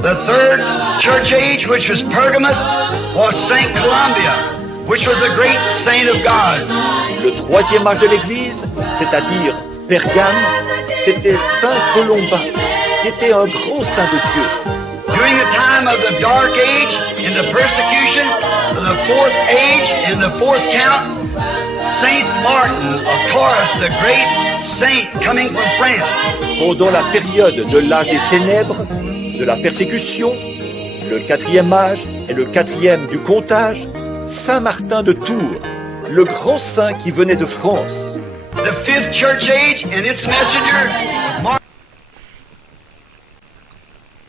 The third church age, which was Pergamus, was Saint Columbia, which was a great saint of God. Le troisième âge de l'Église, c'est-à-dire Pergame, c'était Saint Colomba, qui était un grand saint de Dieu. During the time of the Dark Age, in the persecution, the fourth age, in the fourth count, Saint Martin of Tours, the great saint coming from France. Pendant la période de l'âge des ténèbres, de la persécution, le quatrième âge et le quatrième du comptage, Saint Martin de Tours, le grand saint qui venait de France. The fifth church age and its messenger, Mark.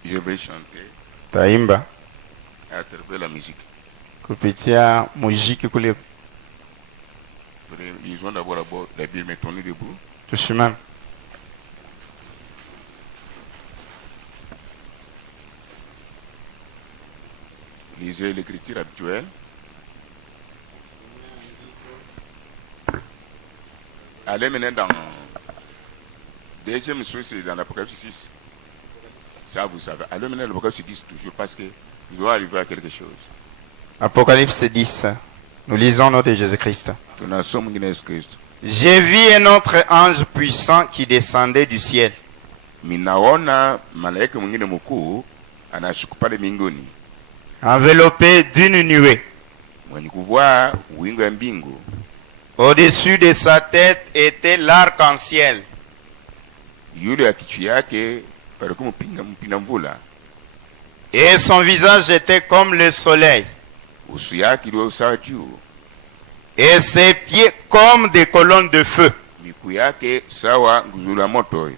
Je vais chanter Taimba à travers la musique. kupitia muziki kule. Lisons d'abord la Bible, mettons-nous debout. Tusimame. Lisez l'écriture habituelle. Allez maintenant dans deuxième source, c'est dans l'Apocalypse 6. Ça, vous savez. Allez maintenant dans l'Apocalypse 10 toujours parce que nous devons arriver à quelque chose. Apocalypse 10. Nous lisons au nom de Jésus-Christ. J'ai vu un autre ange puissant qui descendait du ciel. Minaona malaika mwingine mkuu anashuka pale mbinguni. Enveloppé d'une nuée. Mwenye kuvaa wingu ya mbingu. Au-dessus de sa tête était l'arc-en-ciel. Yule ya kichwa yake palikuwa mpina mvula. Et son visage était comme le soleil. Uso yake ilikuwa sawa juu. Et ses pieds comme des colonnes de feu. Miguu yake sawa nguzo la moto.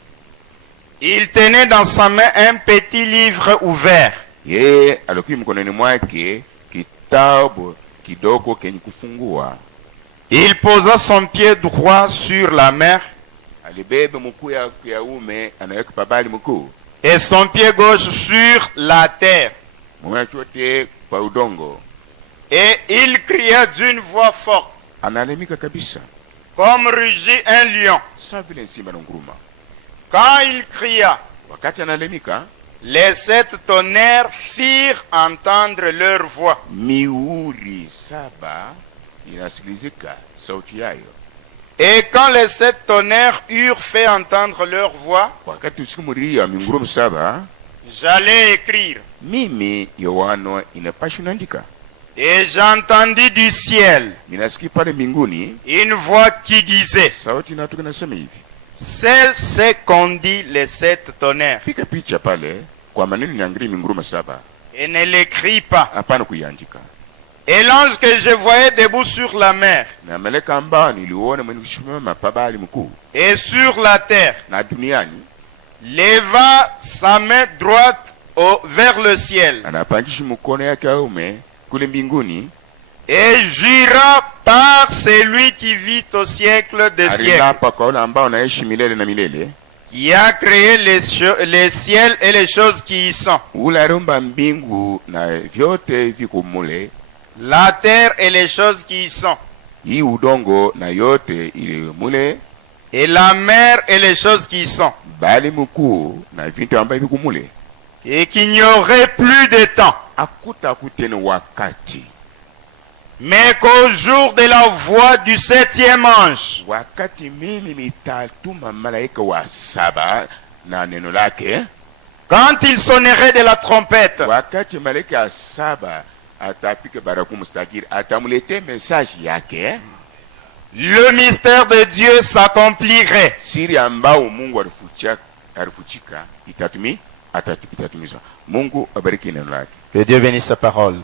Il tenait dans sa main un petit livre ouvert. Yeye alikuwa mkononi mwake kitabu kidogo kenye kufungua. Il posa son pied droit sur la mer. Alibeba mkuu ya ume anaweka pabali mkuu. Et son pied gauche sur la terre. Mwana chote kwa udongo. Et il cria d'une voix forte. Analemika kabisa. Comme rugit un lion. Sa vile simba na nguruma. Quand il cria, wakati analemika, les 7 tonnerres firent entendre leur voix. Miuri saba inasikilizika sauti yayo. Et quand les 7 tonnerres eurent fait entendre leur voix, wakati usikumuri ya mingurumu saba, j'allais écrire. Mimi Yohano inapaswa kuandika. Et j'entendis du ciel ninasikia pale mbinguni une voix qui disait, sauti inatoka nasema hivi, c'est ce qu'ont dit les 7 tonnerres. Pika picha pale kwa maneno niangalie mingurumu saba. Et ne l'écris pas. Hapana kuiandika. Et l'ange que je voyais debout sur la mer na malaika ambao niliona mwenye kusimama pabali mkuu et sur la terre na duniani leva sa main droite vers le ciel anapangisha mkono yake aume kule mbinguni et jura par celui qui vit au siècle des siècles, qui a créé les ciels et les choses qui y sont, la terre et les choses qui y sont, et la mer et les choses qui y sont, et qu'il n'y aurait plus de temps, mais qu'au jour de la voix du 7e ange, quand il sonnerait de la trompette, le mystère de Dieu s'accomplirait. Que Dieu bénisse sa parole.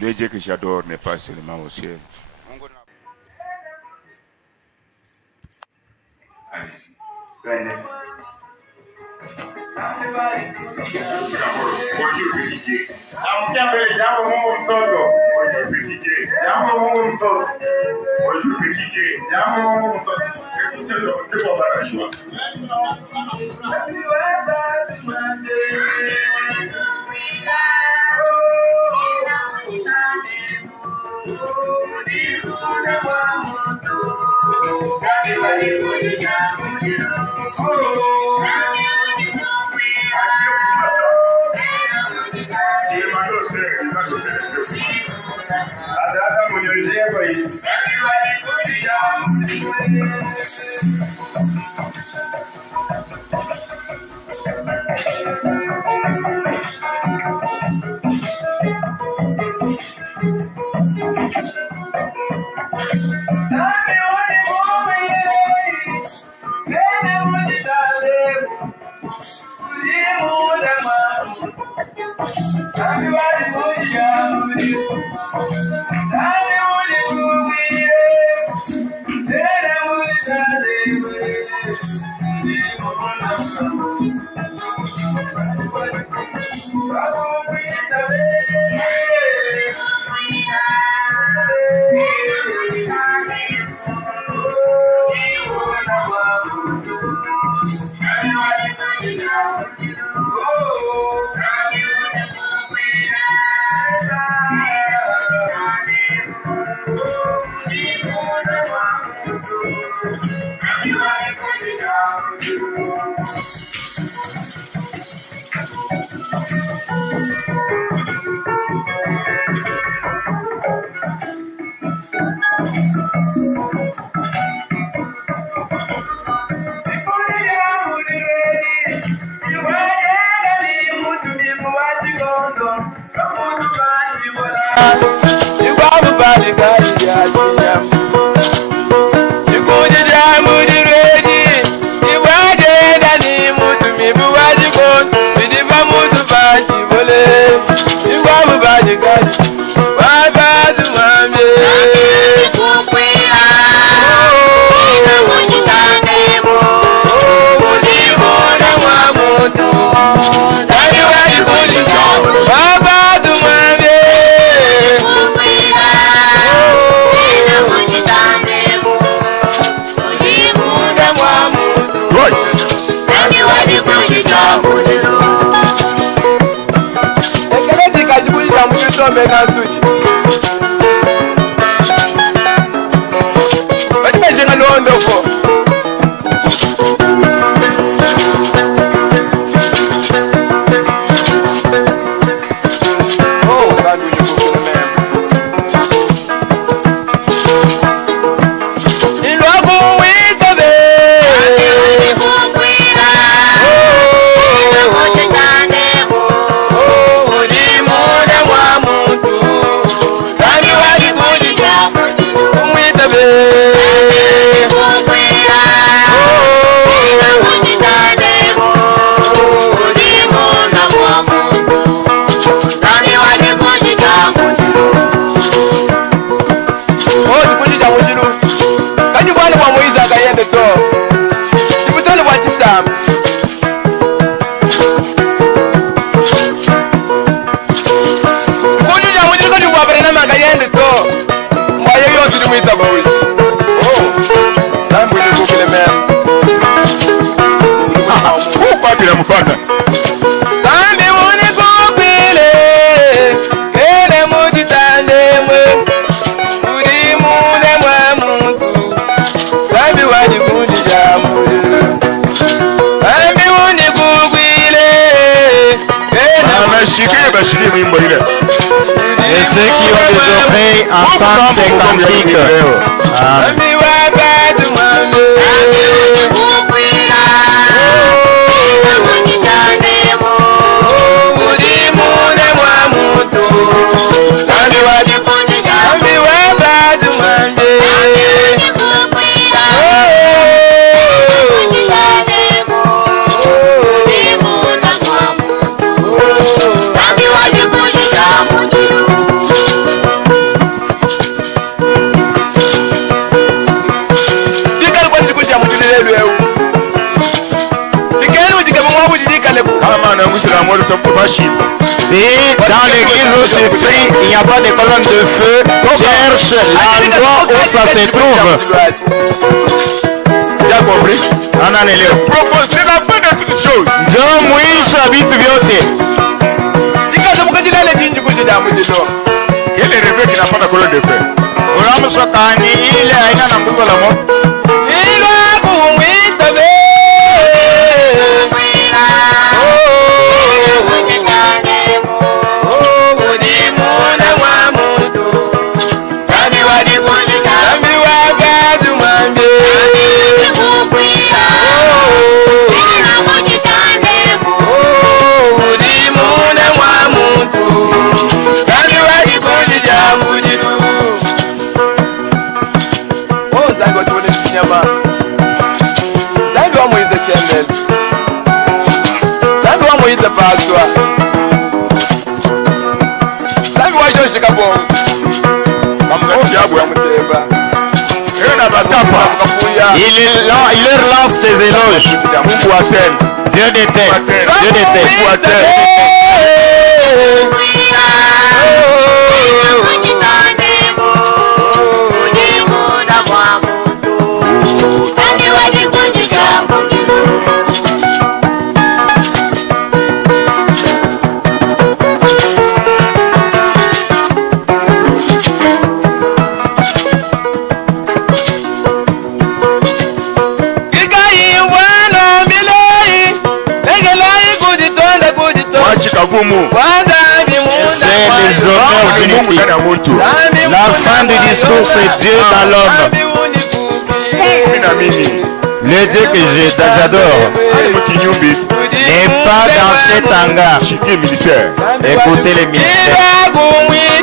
Le Dieu que j'adore n'est pas seulement au ciel. Et ceux qui ont des oreilles entendent ces cantiques. Si dans l'église où tu pries, il n'y a pas de colonne de feu, cherche l'endroit où ça se trouve. Tu as compris? C'est la fin de toutes choses. Ndio mwisho vitu vyote. Quel est le rêve qui n'a pas de colonne de feu? Unaamsha kani ile haina na nguzo la moto. Mwana paswa. Lami wajo shika bongo. Mamukati yabu ya muteba. Ena batapa mkapuya. Il leur lance des éloges. Mungu atende. Dieu d'était. Dieu d'était. Mungu atende. C'est les honneurs inutiles. La fin du discours, c'est Dieu dans l'homme. Le Dieu que j'adore n'est pas dans cet hangar. Écoutez les ministères.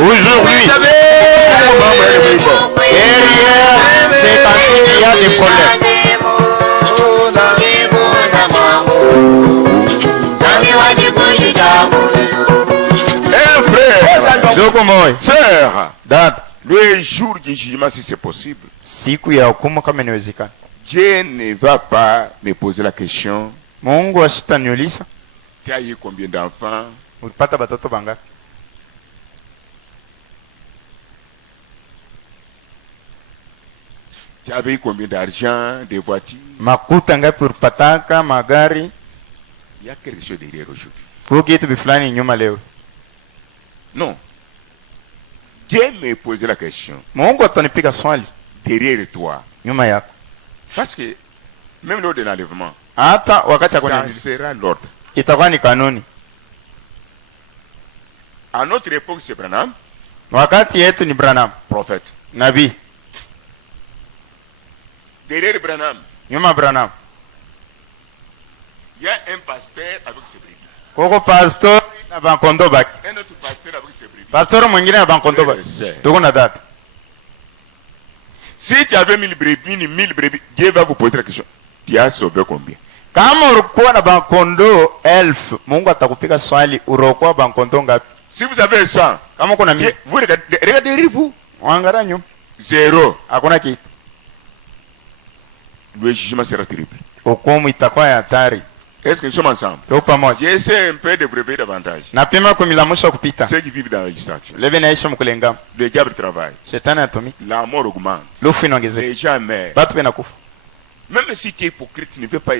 Aujourd'hui, derrière c'est ainsi qu'il y a des problèmes. Sœur, Dad, le jour du jugement, si c'est possible, siku ya hukumu kama inawezekana, Dieu ne va pas me poser la question, Mungu asitaniuliza tu as eu combien d'enfants? ulipata batoto bangapi, Tu avais eu combien d'argent, des voitures? makuta ngapi ulipataka, magari. Il y a quelque chose derrière aujourd'hui. Kuko kitu bifulani nyuma leo. Non. Dieu me posait la question, Mungu atanipiga swali derrière toi. nyuma yako, Parce que même lors de l'enlèvement, hata wakati ça akoni sera l'ordre. itakuwa ni kanuni. À notre époque, c'est Branham, Wakati yetu ni Branham prophète. nabii, Derrière Branham, nyuma Branham il y a un pasteur avec ses brebis. kuko pastor na bankondo baki, Un autre pasteur avec ses brebis. pastor mwingine na bankondo baki. Tuko na data. Si tu avais 1000 brebis, 1000 brebis, Dieu va vous poser la question. Tu as sauvé combien? Kama ulikuwa na bankondo 1000, Mungu atakupiga swali, urokoa bankondo ngapi? Si vous avez 100, Kama kuna mimi, vous regardez vous. angalia nyuma, 0. hakuna kitu. Le jugement sera terrible. Hukumu itakuwa ya hatari. Est-ce que nous sommes ensemble? Tuko pamoja. J'essaie un peu de vous réveiller davantage. Napima kumilamusha kupita. Ceux qui vivent dans la distraction. Leve naisha mkulengama. Le diable travaille. Shetani atumika. La mort augmente. Lufu inaongezeka. Les gens meurent. Batu benakufa. Même si tu es hypocrite, tu ne veux pas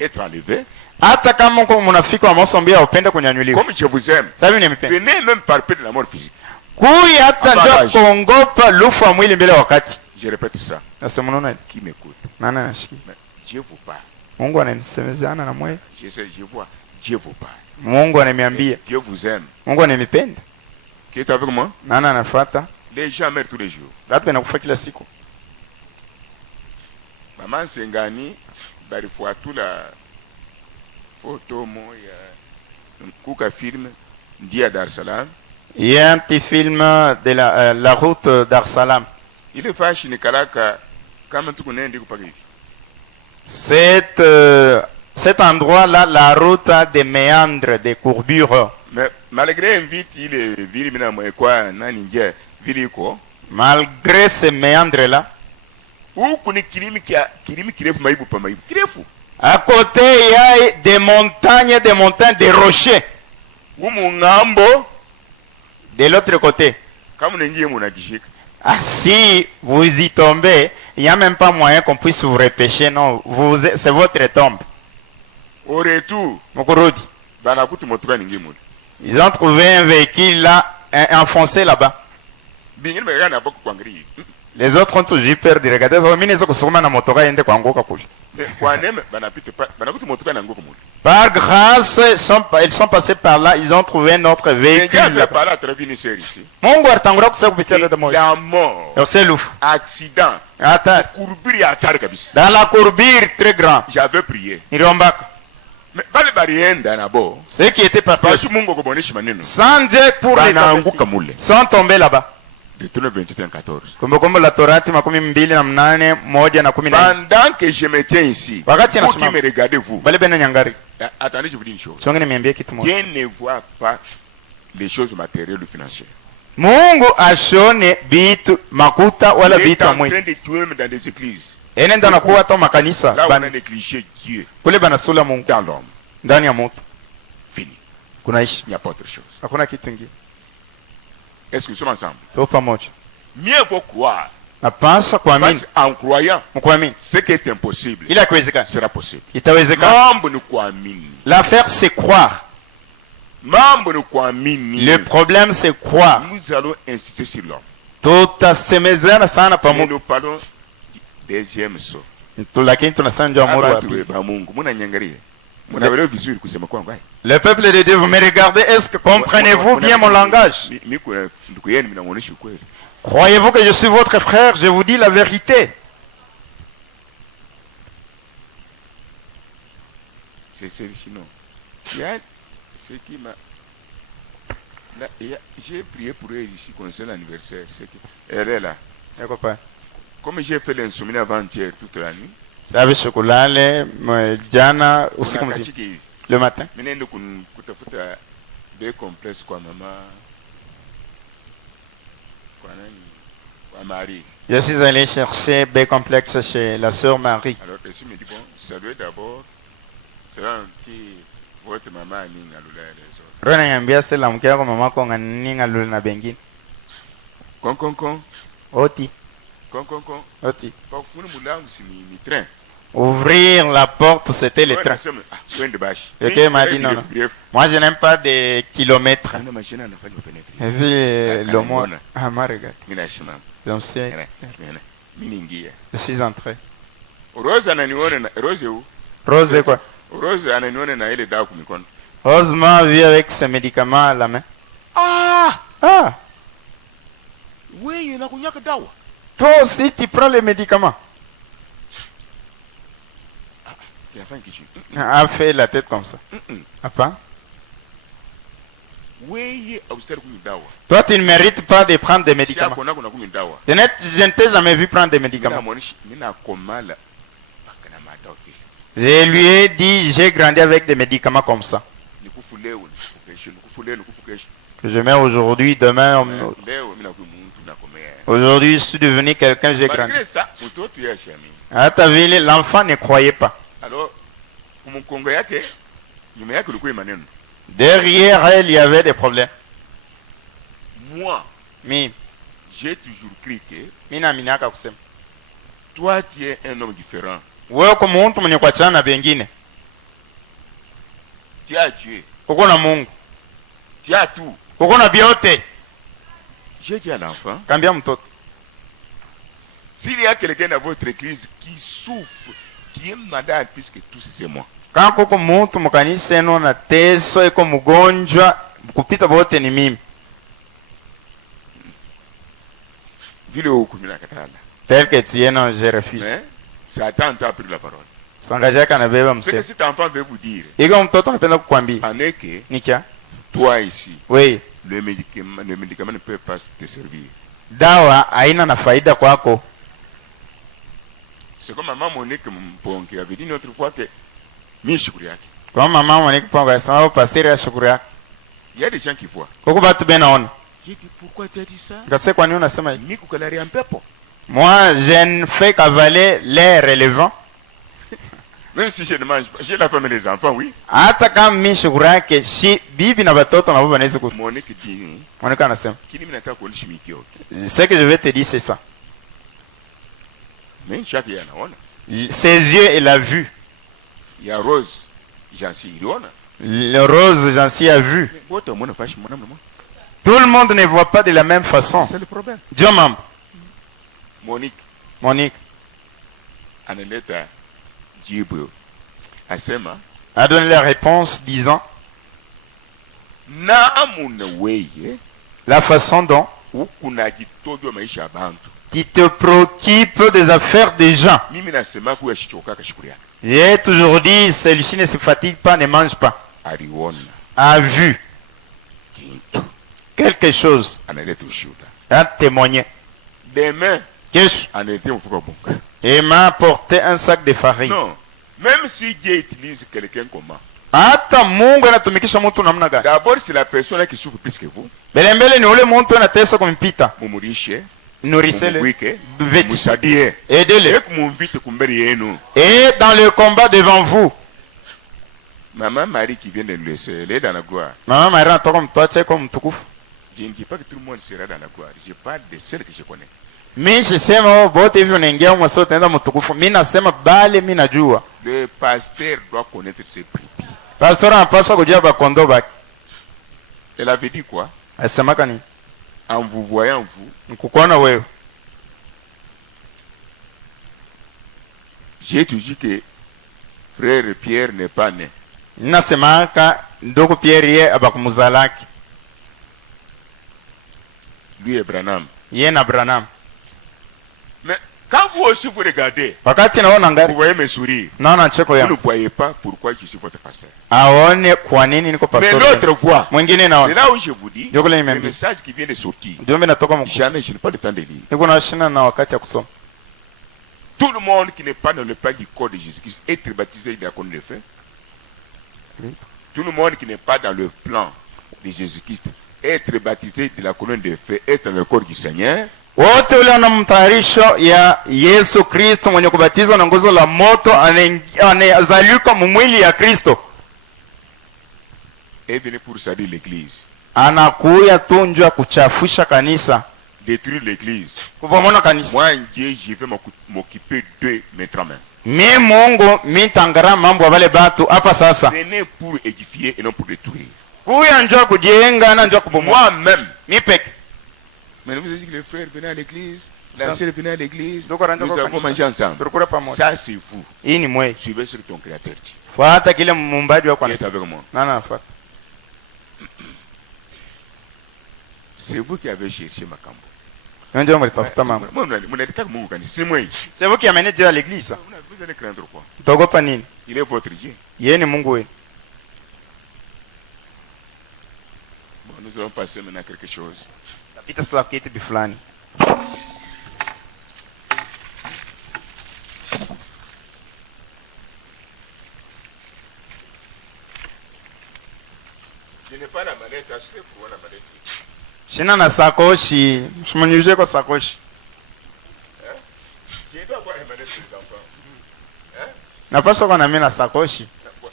être enlevé. Hata kama uko munafiki wa masombia upende kunyanyuliwa. Comme je vous aime, Sabi nimependa. venez même par peur de la mort physique. Kui hata Abarage. ndio kuongopa lufu wa mwili mbele ya wakati. Je répète ça. Nasema unaona ile. Qui m'écoute? Nani anashiki? Mais Dieu vous parle. Mungu ananisemezana na mwe. Je sais, je vois. Dieu vous parle. Mungu ananiambia. Dieu vous aime. Mungu ananipenda. Qui est avec moi? Nani anafuata? Les gens meurent tous les jours. Watu wanakufa kila siku. Maman Sengani, barifuatu la photo moya kuka film dia Dar es Salaam. Il y a un petit film de la route d'Arsalam. Ile fashi ni kalaka kama tukunendi kupaka hivi. Cet endroit-là, la route a des méandres, des courbures. Mais malgré invite ile vili mina mwekwa nani nje vili iko. Malgré ces méandres-là, Huku ni kilimi kirefu maibu pa maibu. Kirefu. à côté, il y a des montagnes, des rochers. Humu ngambo De l'autre côté. kama unengie munakishika. Ah, si vous y tombez, il n'y a même pas moyen qu'on puisse vous repêcher. Non, c'est votre tombe. Au retour, Mukurudi. banakuti motuka ningi muli. Ils ont trouvé un véhicule là, enfoncé là-bas. Bingine bagana na boko kwangiri. Les autres ont toujours peur de regarder. Mais kwa neme banapite banakuti motuka na ngoko muli. Par grâce, ils sont passés par là, ils ont trouvé un autre Les véhicule. gars veulent parler à travers une série ici. Mungu alitangura kusema kupitia dada moja. La mort, Yoselufu. accident, Hata courbure ya hatari kabisa. dans la courbure très grande. J'avais prié. Niliombaka. Vale barienda nabo. Ceux qui étaient partis, Basi Mungu kubonesha maneno. sans Dieu pour les Banaanguka avertir, mule. sans tomber là-bas. Deutéronome 21:14. Kumbukumbu la Torati 28:1-14. Pendant que je me tiens ici, Wakati vous qui anasimama. me regardez vous. Bale bena nyangari. Attendez, je vous dis une chose. Chonge niambie kitu moja. Dieu ne voit pas les choses matérielles ou financières. Mungu ashone bitu makuta wala Il est bitu en amwe. train de tuer dans des églises. Enenda na kuwa to makanisa. Là où on a négligé Dieu Kule banasula Mungu dans l'homme. ndani ya mtu. Fini. Kunaishi. Il n'y a pas autre chose. Hakuna kitu kingine. Est-ce que nous sommes ensemble? Tupo pamoja. Mieux vaut croire. Napaswa kuamini. Parce qu'en croyant, Mkuamini. ce qui est impossible Ila kuwezekana. sera possible. Itawezekana. Mambo ni kuamini. L'affaire c'est croire. Mambo ni kuamini. Le problème c'est croire. Nous allons insister sur l'homme. Tutasemezana sana Et pamoja. nous parlons du deuxième saut. Lakini tunasema ndio amuru wa Abantu pili. ba Mungu munanyangalia. Munaelewa vizuri kusema kwangu. Le peuple de Dieu, vous me regardez, est-ce que comprenez-vous bien mon langage? Niko ndugu yenu mnamuonesha ukweli. Croyez-vous que je suis votre frère? Je vous dis la vérité. C'est sinon. Il y a ce qui m'a j'ai prié pour elle ici concernant l'anniversaire. Elle est là. Yako pa. Comme j'ai fait l'insomnie avant-hier toute la nuit. Sabi shukulale jana usiku mzima. Unakachiki hivi. Le matin. Mimi nenda kutafuta des complexes kwa mama. Kwa nani? Kwa Marie. Je suis allé chercher B complexe chez la sœur Marie. Alors Tessie me dit bon, saluez d'abord. C'est là qui votre maman a mis à l'oula les autres. Rona niambia salamu yako mama ko nganinga lulu na bengine. Con. Oti. Con. Oti. Kwa kufuna mulangu si ni train. Ouvrir la porte, c'était le Ouais, train. nasema, twende bashi. Ok, m'a dit non, non. Bref. Moi, je n'aime pas des kilomètres. Ana mashina anafanya fenêtre. Et puis, le mot. Anaona. Ah, ma regarde. Mimi nashimama. Donc, c'est. Nene. Mimi ningia. Je suis entré. Rose ananiona na Rose u. Rose, c'est quoi? Rose ananiona na ile dawa kumikono. Rose m'a vu avec ses médicaments à la main. Ah! Ah! Wewe unakunyaka dawa. Toi aussi, tu prends les médicaments. Kinafanya kichi. A fait la tête comme ça. Ah, pas? Wewe ausitari kunywa dawa. Toi, tu ne mérites pas de prendre des Si médicaments. yako nako nakunywa dawa. Je ne t'ai jamais vu prendre des médicaments. Mina komala mpaka na madawa vile. Je lui ai dit, j'ai grandi avec des médicaments comme ça. Nikufu leo, nikufu kesho. Que je mets aujourd'hui, demain. Leo mina kuwa mtu nakomea. Aujourd'hui, je suis devenu quelqu'un, j'ai grandi. Malgré ça, mtoto yake amini. À ta ville, l'enfant ne croyait pas. Alors, kumkongo yake, nyuma yake ulikuwa maneno. Derrière elle, il y avait des problèmes. Moi, Mais, j'ai toujours cru que mina minaka kusema. toi tu es un homme différent. Wewe kama mtu mwenye kuachana na wengine. Tu as Dieu. Uko na Mungu. Tu as tout. Uko na vyote. J'ai dit à l'enfant, Kambia mtoto. s'il y a quelqu'un dans votre église qui souffre, qui est malade, puisque tout c'est moi. Kama kuko mtu mkanisa eno na teso iko mgonjwa kupita wote ni mimi. Vile hukumina katala. Tel que tu es, non, je refuse. Mais Satan t'a pris la parole. Sangajaka na beba Ce que mse. cet enfant veut vous dire, Iko mtoto anapenda kukwambia. en est que Nikia? toi ici, Oui. le médicament ne peut pas te servir. Dawa haina na faida kwako. C'est comme maman Monique Mponki avait dit une autre fois que mishukuri yake. Kwa mama mwenye kupanga sana pasiri ya shukuru yako. Il y a des gens qui voient. Kuko batu benaona. J'ai dit pourquoi tu as dit ça? Ngase kwa nini unasema hivi? Miku kalari ampepo. Moi, je ne fais qu'avaler l'air relevant. Même si je ne mange pas, j'ai la femme et les enfants, oui. Hata kama mimi shukuru yake si bibi na watoto na baba wanaweza ku. Monique dit, Monica anasema. kini mimi nataka kuonesha mikio. Ce que je vais te dire c'est ça. Mais chaque yeye anaona. Ses yeux il a vu. Il y a Rose, Jansi iliona. Le rose, j'en suis a vu. Wote mwana fashi mwana mwana. Tout le monde ne voit pas de la même façon. C'est le problème. Dieu membre. Monique Monique analeta jibu. Asema a donné la réponse disant namuna weye la façon dont ukuna jitojo maisha ya bantu. Tu te préoccupes des affaires des gens. Mimi nasema kuya shichoka kashikuria. J'ai toujours dit, celui-ci ne se fatigue pas, ne mange pas. Aliona A vu kintu quelque chose, analeta ushuda. a témoigné. Demain Qu'est-ce analeta mfuko bunga. Il m'a apporté un sac de farine. Non, même si Dieu utilise quelqu'un comment. Hata Mungu anatumikisha mtu namna gani? D'abord c'est la personne qui souffre plus que vous. Mbele ni ule mtu anatesa kumpita. Mumurishe, Nourrissez-le, mumwike, vêtissez, musadie. aidez-le. Et kumvite kumberi yenu. Et dans le combat devant vous, Maman Marie qui vient de nous laisser, elle est dans la gloire. Mama Maria anatoka mtuache kwa mtukufu. Je ne dis pas que tout le monde sera dans la gloire. Je parle de celles que je connais. Mimi sisema bote hivi unaingia huko sio utaenda mtukufu. Mimi nasema bale mimi najua. Le pasteur doit connaître ses brebis. Pastor anapaswa kujua bakondo baki. Elle avait dit quoi? Asemaka ni En vous voyant, vous, nikukuona wewe. j'ai toujours dit que frère Pierre n'est pas né. Nasemaka ndugu Pierre ye abakumuzalaki. Lui est Branham. Ye na Branham. Mais quand vous aussi vous regardez, Wakati naona vous ngari voyez mes sourires. naona cheko Vous ne yangu. voyez pas pourquoi je suis votre pasteur. Aone kwa nini niko Mais pastor. l'autre voit. Mwingine C'est naona. là où je vous dis, Ndio kule le nimeambia. message qui vient de sortir. Ndio mimi natoka mkuu. Jamais, je n'ai pas le temps de lire. Niko na shina na wakati ya kusoma. Tout le monde qui n'est pas dans le plan du corps de Jésus-Christ est baptisé dans la colonne de feu. Oui. Tout le monde qui n'est pas dans le plan de Jésus-Christ être baptisé de la colonne de feu, être dans le corps du Seigneur. Wote ule wana mtayarisho ya Yesu Kristo mwenye kubatizwa na nguzo la moto anazaliwa mwili ya Kristo. Est venu pour salir l'église, Anakuya tu nje ya kuchafusha kanisa. détruire l'église. Kupomona kanisa. Moi, Dieu, je vais m'occuper de mettre en main. Mi Mungu mitangara mambo ya wale batu hapa sasa. Venez pour édifier et non pour détruire. Kuya njoo kujenga na njoo kubomoa. Moi-même. Mi peke. Mais vous avez dit que les frères venaient à l'église, la sœur venait à l'église, nous Ndugu ranja kwa avons kanisa. mangé ensemble. Tulikula pamoja. Ça, c'est vous. Hii ni mwe. Suivez sur ton créateur. Dieu. Fuata kile muumbaji wako Qui est anasema. avec moi. Nana fuata. C'est vous qui avez cherché ma cambo. Ndio mlitafuta mama. Moi, mnalitaka Mungu kani. C'est moi. C'est vous qui amenez Dieu à l'église. Vous allez craindre quoi? Utaogopa nini? Il est votre Dieu. Yeye ni Mungu wenu. Bon, nous allons passer maintenant à quelque chose. Tapita sasa kitu bifulani. Je n'ai pas la mallette, achetez pour moi la mallette. Sina na sakoshi. Mshimanyuje kwa sakoshi. Je dois avoir la mallette pour les enfants. Napaswa kwa na mimi na sakoshi.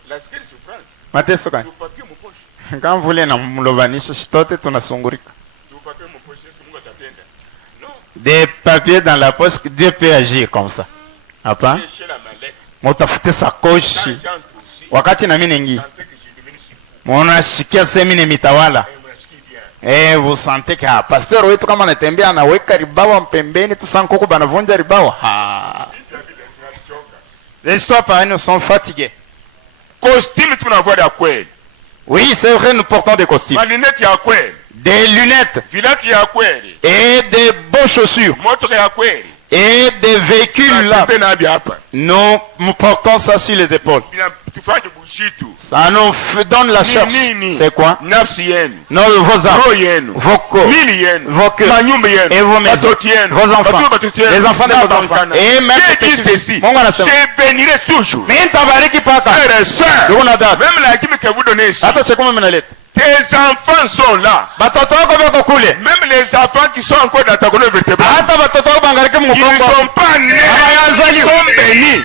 La seule souffrance, Mateso kani. le papier mon poche. Kama vile na mlovanisha shitote tunasungurika. Le papier mon poche, c'est Mungu atatenda. Non, Des papiers dans la poche, Dieu peut agir comme ça. Hapa cherchez la mallette. mutafute Quand sakoshi. j'entre aussi, Wakati na mimi nengi. sentez que je deviens si fou. Munashikia semi ni mitawala. Et moi, ce qui est bien. Vous sentez que pasteur wetu kama anatembea anaweka ribawa mpembeni tu sanko kuko banavunja ribawa. Les histoires pareilles nous sont fatigués. Costume, tu n'as à quoi? Oui, c'est vrai, nous portons des costumes, Ma lunette, il y a quoi? des lunettes Villette, il y a quoi? et des beaux chaussures Moto, il y a quoi? et des véhicules là. Nous portons ça sur les épaules. Tu fais de bougie tout. Ça nous donne la charge. C'est quoi? Non, vos âmes, vos corps, vos cœurs et vos maisons, vos enfants, les enfants de vos enfants. Et même ceci, Mungu anasema, je bénirai toujours. mimi nitabariki paka. Frères et sœurs, Ndugu na dada, même la dîme que vous donnez ici, hata chakuma mnaleta. tes enfants sont là. Batoto wako bako kule. Même les enfants qui sont encore dans ta colonne vertébrale, Hata batoto wako bangalike ils ne mkongo. sont pas nés, ils sont bénis.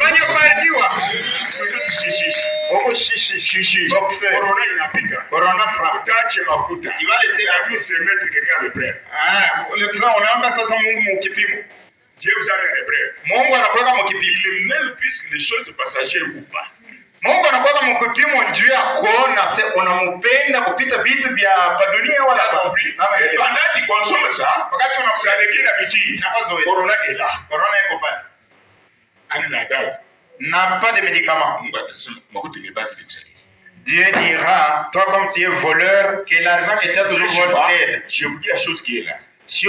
Dieu vous a mis un hébreu. Mungu anakuweka mkipimo. Il même puisque les choses passagères ou pas. Mungu anakuweka mkipimo juu ya kuona se unampenda kupita vitu vya dunia wala Pendant qu'ils consomment ça, wakati ça devient l'habitude. Corona est là. Corona iko pale. Amina dawa. Na pas de médicaments. Mungu atasema makuti ni baki nimsaidie. Dieu dira, toi comme tu es voleur, que l'argent que tu as toujours volé. Je vous dis la chose qui est là. J'ai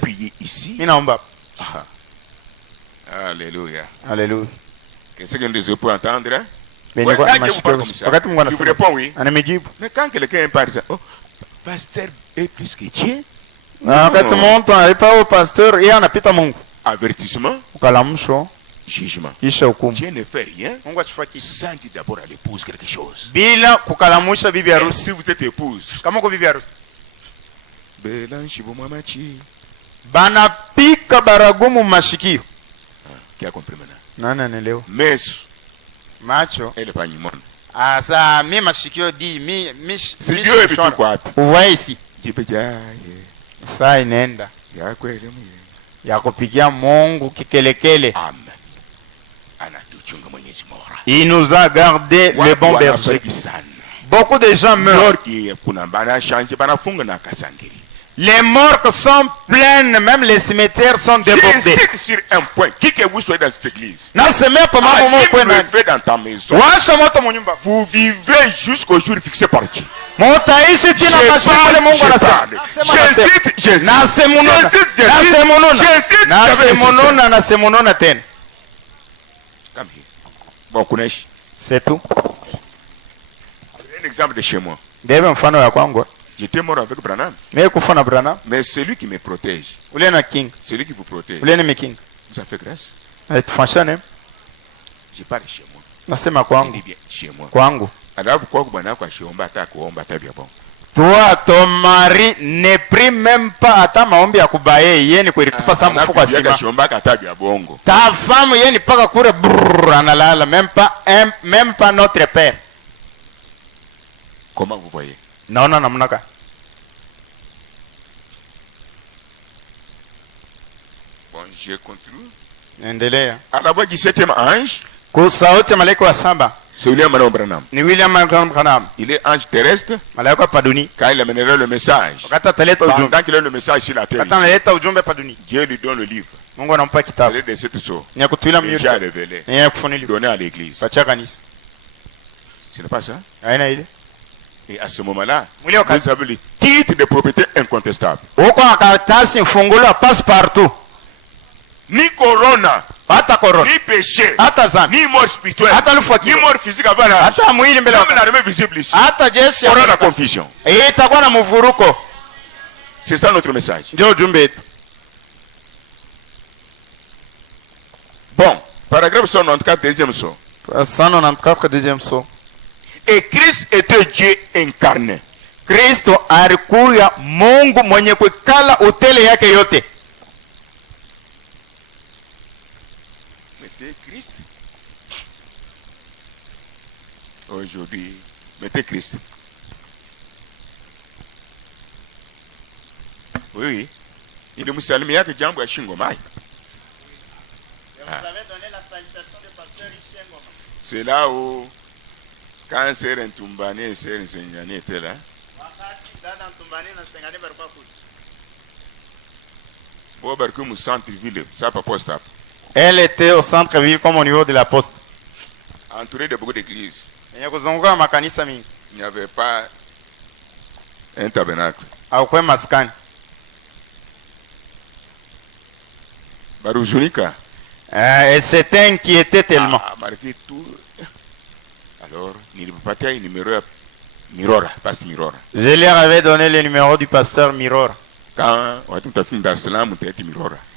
prié ici. Alléluia. Alléluia. Qu'est-ce que nous peut entendre? Je vous réponds oui. Mais quand quelqu'un parle, oh, pasteur est plus que Dieu. Avertissement. Jugement. Dieu ne fait rien sans dire d'abord à l'épouse quelque chose. Si vous êtes épouse, banapika baragumu mashikio. Qui a compris maintenant? Mais macho elle pas ni monde. Asa mi mashikio di mi si Dieu est tout quoi. Vous voyez ici. Jipeja saa inaenda ya kweli ya kupigia Mungu kikelekele. Amen. Anatuchunga Mwenyezi Mungu. Il nous a gardé le bon berger. Beaucoup de gens meurent. Les morgues sont pleines, même les cimetières sont débordés. J'insiste sur un point. Qui que vous soyez dans cette église, vous vivez jusqu'au jour fixé par Dieu. C'est tout. Un exemple de chez moi. J'étais mort avec Branham. Mais celui qui me protège, celui qui vous protège, vous a fait grâce. Je parle chez moi. Il dit bien chez moi. Alors pourquoi vous n'avez pas chez moi? Toi, ton mari ne prie même pas à ta maombi ya kubaye yeni kuiritupa sa mfuko wa sima. Ta femme yeni paka kure brrr analala même pas notre père. Comment vous voyez? Non namnaka. Bon, je continue. Endelea. À la voix du 7e ange, kusauti malaika wa saba. C'est William Branham. Ni William Branham. Il est ange terrestre. Malaika paduni. Quand il amènera le message. Pendant qu'il a le message sur la terre. Dieu lui donne le livre. C'est le de cette sceau. Déjà révélé. Donné à l'église. Ce n'est pas ça? Et à ce moment-là, vous avez le titre de propriété incontestable. Passe partout. Ni corona, ni péché, ni mort spirituelle, ni mort physique avant l'âge. Même l'armée visible ici. Aura la confusion. C'est ça notre message. Bon, paragraphe 194, deuxième saut. 194, deuxième saut. Et Christ était Dieu incarné. Kristo alikuwa Mungu mwenye kukala utele yake yote. Mettez Christ. Aujourd'hui, mettez Christ. Oui. Il est musulman que Djambo a Shingomai. Vous avez donné la salutation de pasteur Ishengoma. C'est là où quand c'est un Tumbani, c'est un Seignani était là. Elle était au centre-ville comme au niveau de la poste. Entourée de beaucoup d'églises. Il n'y avait pas un tabernacle. Elle s'était inquiétée tellement. Alors, il pas un numéro Mirora, pasteur Mirora. Je leur avais donné le numéro du pasteur Mirora.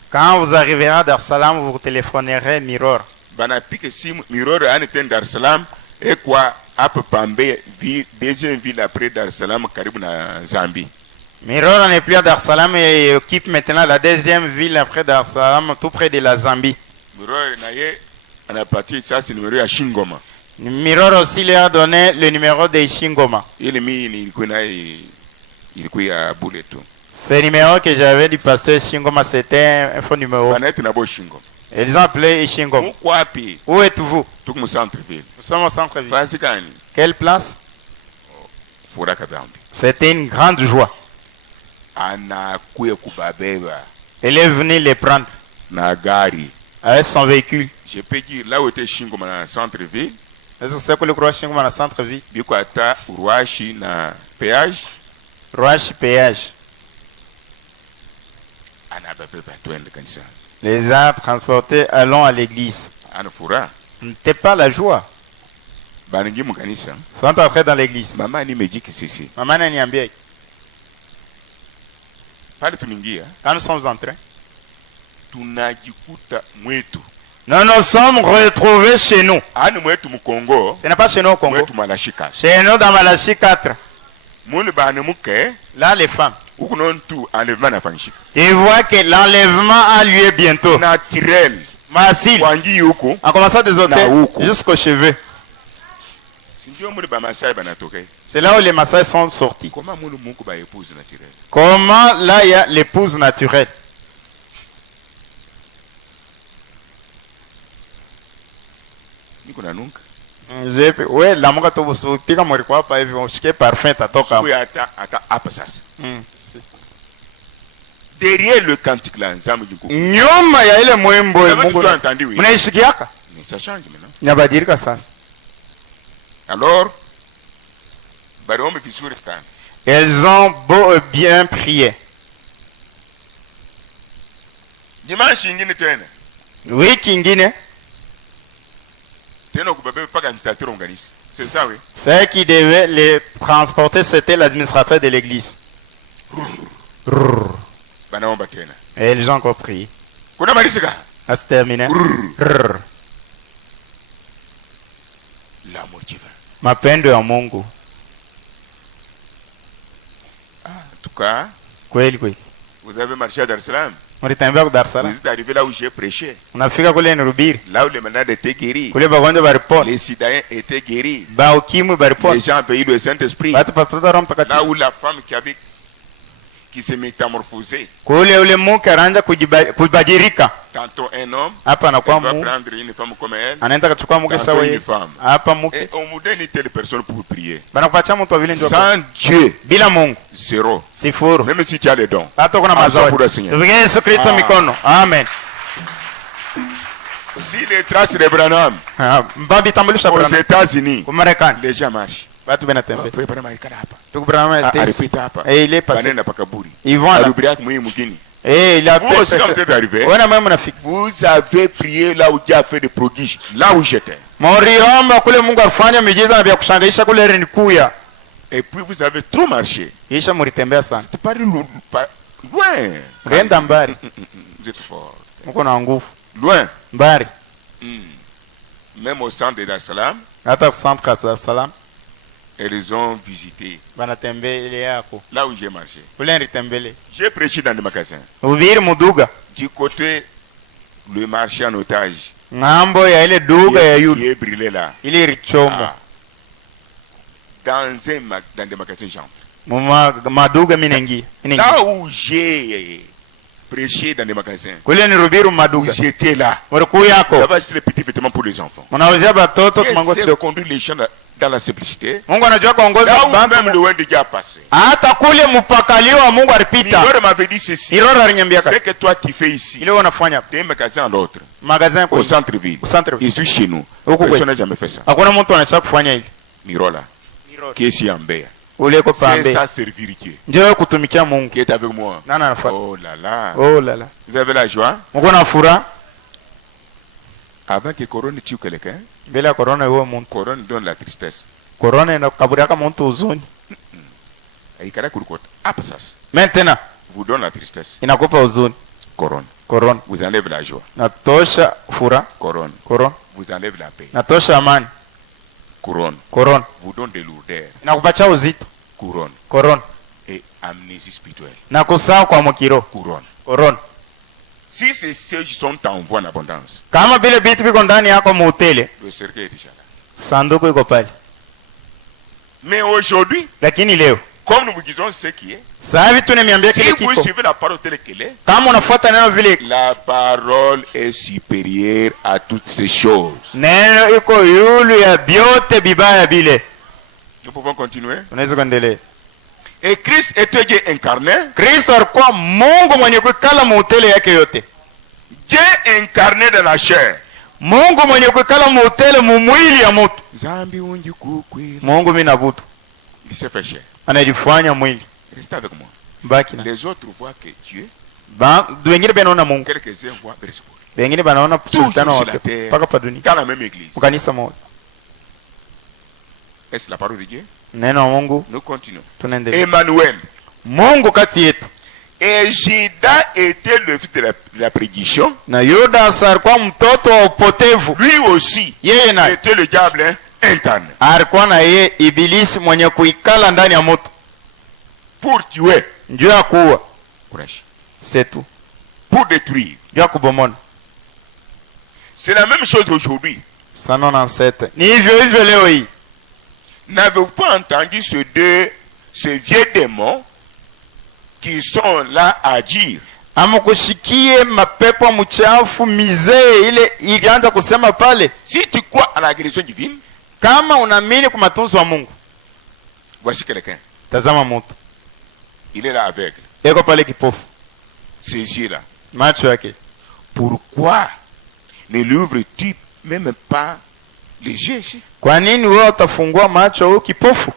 Quand vous arriverez à Dar Salam, vous téléphonerez Mirora. Mirora était Dar Salam et quoi à Pambe, deuxième ville après Dar Salam, Karibou na Zambie. Mirora n'est plus à Dar Salam et occupe maintenant la deuxième ville après Dar Salam, tout près de la Zambie. Mirora on a parti ça c'est le numéro à Shingoma. Mirora aussi lui a donné le numéro de Shingoma. Ce numéro que j'avais du pasteur Shingoma, c'était un faux numéro. Ils ont appelé Shingoma. Où êtes-vous? Nous sommes au centre-ville. Quelle place? C'était une grande joie. Elle est venue les prendre avec son véhicule. Je peux dire là où était Shingoma dans le centre-ville. Est-ce que c'est que le gros Shingoma dans le centre-ville? péage. Rush péage. Les a transportés, allons à l'église. Ce n'était pas la joie. Ils sont entrés dans l'église. Maman me dit que c'est ici. Maman n'a ni bien. Quand nous sommes entrés, nous nous sommes retrouvés chez nous. Ce n'est pas chez nous au Congo. Chez nous dans Malachi 4. Là, les femmes. Tu vois que l'enlèvement a lieu bientôt. Naturel. Massif. En commençant des hôtels jusqu'aux cheveux. C'est là où les Maasai sont sortis. Comment là il y a l'épouse naturelle? Oui, la monga to busu tika morikwa pa hivi ushike parfum tatoka. Derrière le cantique là, nyuma ya ile mwimbo Mungu mnaishikiaka. Ça change maintenant. Nyabadilika sasa. Alors, elles ont beau et bien prié. Oui, kingine. C'est ça, oui. Ce qui devait les transporter, c'était l'administrateur de l'église. Et ils ont encore prié. C'est terminé. Mapendo ya Mungu. En tout cas, kweli kweli. Vous avez marché à Dar es Salaam. Mlitembea kwa Dar es Salaam. Vous êtes arrivé là où j'ai prêché. Unafika kule Nirubiri. Là où les malades étaient guéris. Kule bagonjwa baripona. Les citoyens étaient guéris. Ba ukimwi baripona. Les gens ont payé le Saint-Esprit. Watu patata Roho Mtakatifu. Là où la femme qui s'est métamorphosée. Kule ule mke anaanza kubadilika. Tantôt un homme. Hapa anakuwa mu. Prendre une femme comme elle. Anaenda kuchukua mke sawa yeye. Hapa mke. Et on vous donne une telle personne pour prier. Banakupatia mtu vile ndio. Sans Dieu. Bila Mungu. Zéro. Sifuru. Même si tu as les dons. Hata kuna mazao. Tupige Yesu Kristo mikono. Amen. Si les traces de Branham. Mbabi tambulisha Branham. Aux États-Unis. Kwa Marekani. Les gens marchent. Watu benatembea. Tuko Branham était. Et il est passé. Ils vont à Rubriac Mugini. Et il a vous aussi quand vous êtes arrivé, vous avez prié là où Dieu a fait des prodiges, là où j'étais. Et puis vous avez trop marché. C'était pas loin. Vous êtes fort. Loin. Même au centre de Dar es Salaam. Elles ont visité. Là où j'ai marché. J'ai prêché dans les magasins. Du côté, le marché en otage. Qui est brûlé là. Dans des magasins j'entre. Là où j'ai prêché dans les magasins. Vous étiez là. Là-bas, c'est les petits vêtements pour les enfants. Qui essaie de conduire les gens dans la simplicité. Là où même le word de Dieu a passé. L'Ivoire m'avait dit ceci. C'est que toi tu fais ici. D'un magasin à l'autre. Au centre-ville. Ici chez nous. Personne n'a jamais fait ça. Mirola. Qui est ici en Béa. C'est ça servir Dieu. Qui est avec moi. Oh là là. Vous avez la joie. Avant que Corona tue quelqu'un. Corona donne la tristesse. Maintenant, vous donne la tristesse. Corona. Vous enlève la joie. Corona. Vous enlève la paix. Couronne. Vous donne de lourdeur. Couronne. Et amnésie spirituelle. Couronne. Si ces sièges sont en voie en abondance, le cercueil est déjà là. Mais aujourd'hui, comme nous vous disons ce qui est, si vous suivez la parole telle qu'elle est, la parole est supérieure à toutes ces choses. Nous pouvons continuer. Et Christ était Dieu incarné. Dieu incarné dans la chair. Il s'est fait chair. anajifanya mwili. Restez avec moi. Baki na Les autres voient que Dieu, wengine banaona Mungu, quelques-uns voient Beelzebul. wengine banaona sultani wa watu paka pa dunia, Dans la même église. kanisa moja. Est-ce la parole de Dieu? Neno wa Mungu. Nous continuons. Tunaendelea. Emmanuel. Mungu kati yetu. Et Judas était le fils de la prédiction. Na Yudas alikuwa mtoto wa upotevu. Lui aussi Yeye naye était le diable incarné. alikuwa na yeye ibilisi mwenye kuikala ndani ya moto. Pour tuer. Njoo ya kuua. Courage. C'est tout. Pour détruire. Njoo ya kubomona. C'est la même chose aujourd'hui. 197. Ni hivyo hivyo leo hii. N'avez-vous pas entendu ces vieux démons qui sont là à dire? Amukushikie mapepo mchafu mizee ile ilianza kusema pale. Si tu crois à la guérison divine, kama unaamini kwa matunzo ya Mungu, voici quelqu'un. Tazama mtu. Il est là aveugle. Eko pale kipofu. Ses yeux là. Macho yake. Pourquoi ne l'ouvres-tu même pas les yeux ici? Kwa nini wewe utafungua macho huyu kipofu?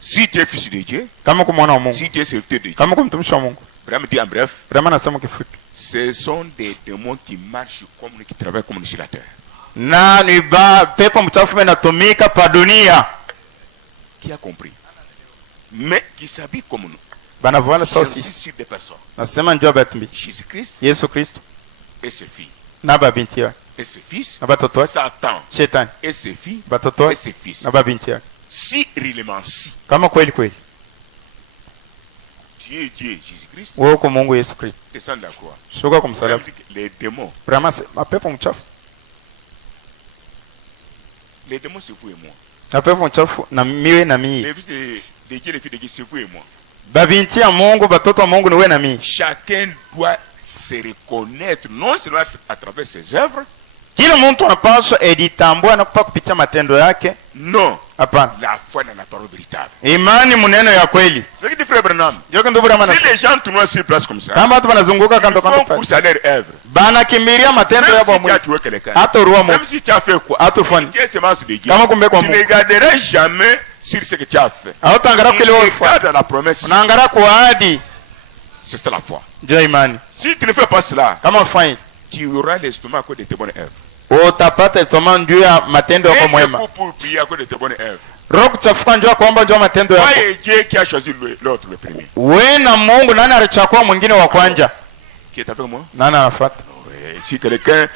Si tu es fils de Dieu, kama kumwona wa Mungu, si tu es serviteur de Dieu, kama kumtumishi wa Mungu, vraiment dit en bref, vraiment nasema kifupi, ce sont des démons qui marchent comme nous, qui travaillent comme nous sur la terre. Na ni pepo mchafu inatumika pa dunia. Qui a compris? Mais qui s'habille comme nous. Banavana sausi. Sur des personnes. Nasema njoo batumbi. Jésus Christ. Yesu Kristo. Et ses filles. Na babinti yake. Et ses fils. Na batoto wake. Satan. Shetani. Et ses filles. Batoto wake. Et ses fils. Na babinti yake. Si réellement si. Kama kweli kweli. Dieu Jésus Christ. Wewe kwa Mungu Yesu Kristo. Descend de la croix. Shuka kwa msalaba. Les démons. Vraiment mapepo mchafu. Les démons c'est vous et moi. Mapepo mchafu na miwe na mimi. Les fils de Dieu, les filles de Dieu c'est vous et moi. Babinti ya Mungu, batoto wa Mungu ni wewe na mimi. Chacun doit se reconnaître non seulement à travers ses œuvres. Kila mtu anapaswa editambua na kupaka kupitia matendo yake. Non. Hapana. La foi dans la parole véritable. Imani muneno ya kweli. C'est ce que dit frère Branham. Si les gens tournent sur place comme ça, kama watu wanazunguka kando kando pale, pour leur œuvre. Bana kimbiria matendo ya Mungu. Même si tu as fait quoi? Hatufani. Tu es semence de Dieu. Kama kumbe kwa Mungu. Tu ne garderas jamais sur ce que tu as fait. Hautaangalia kile ulifanya. Regarde la promesse. Unaangalia kwa ahadi. C'est ça la foi. Ndio imani. Si tu ne fais pas cela, kama ufanye, tu auras l'estomac à cause de tes bonnes œuvres. Utapata estomac juu ya matendo yako mwema. Pour prier à cause de tes bonnes œuvres. Roho kuchafuka njoo kuomba njoo matendo yako. Toi et Dieu qui a choisi l'autre le premier. Wewe na Mungu nani alichagua mwingine wa kwanza? Qui est avec moi? Nani anafuata? Si quelqu'un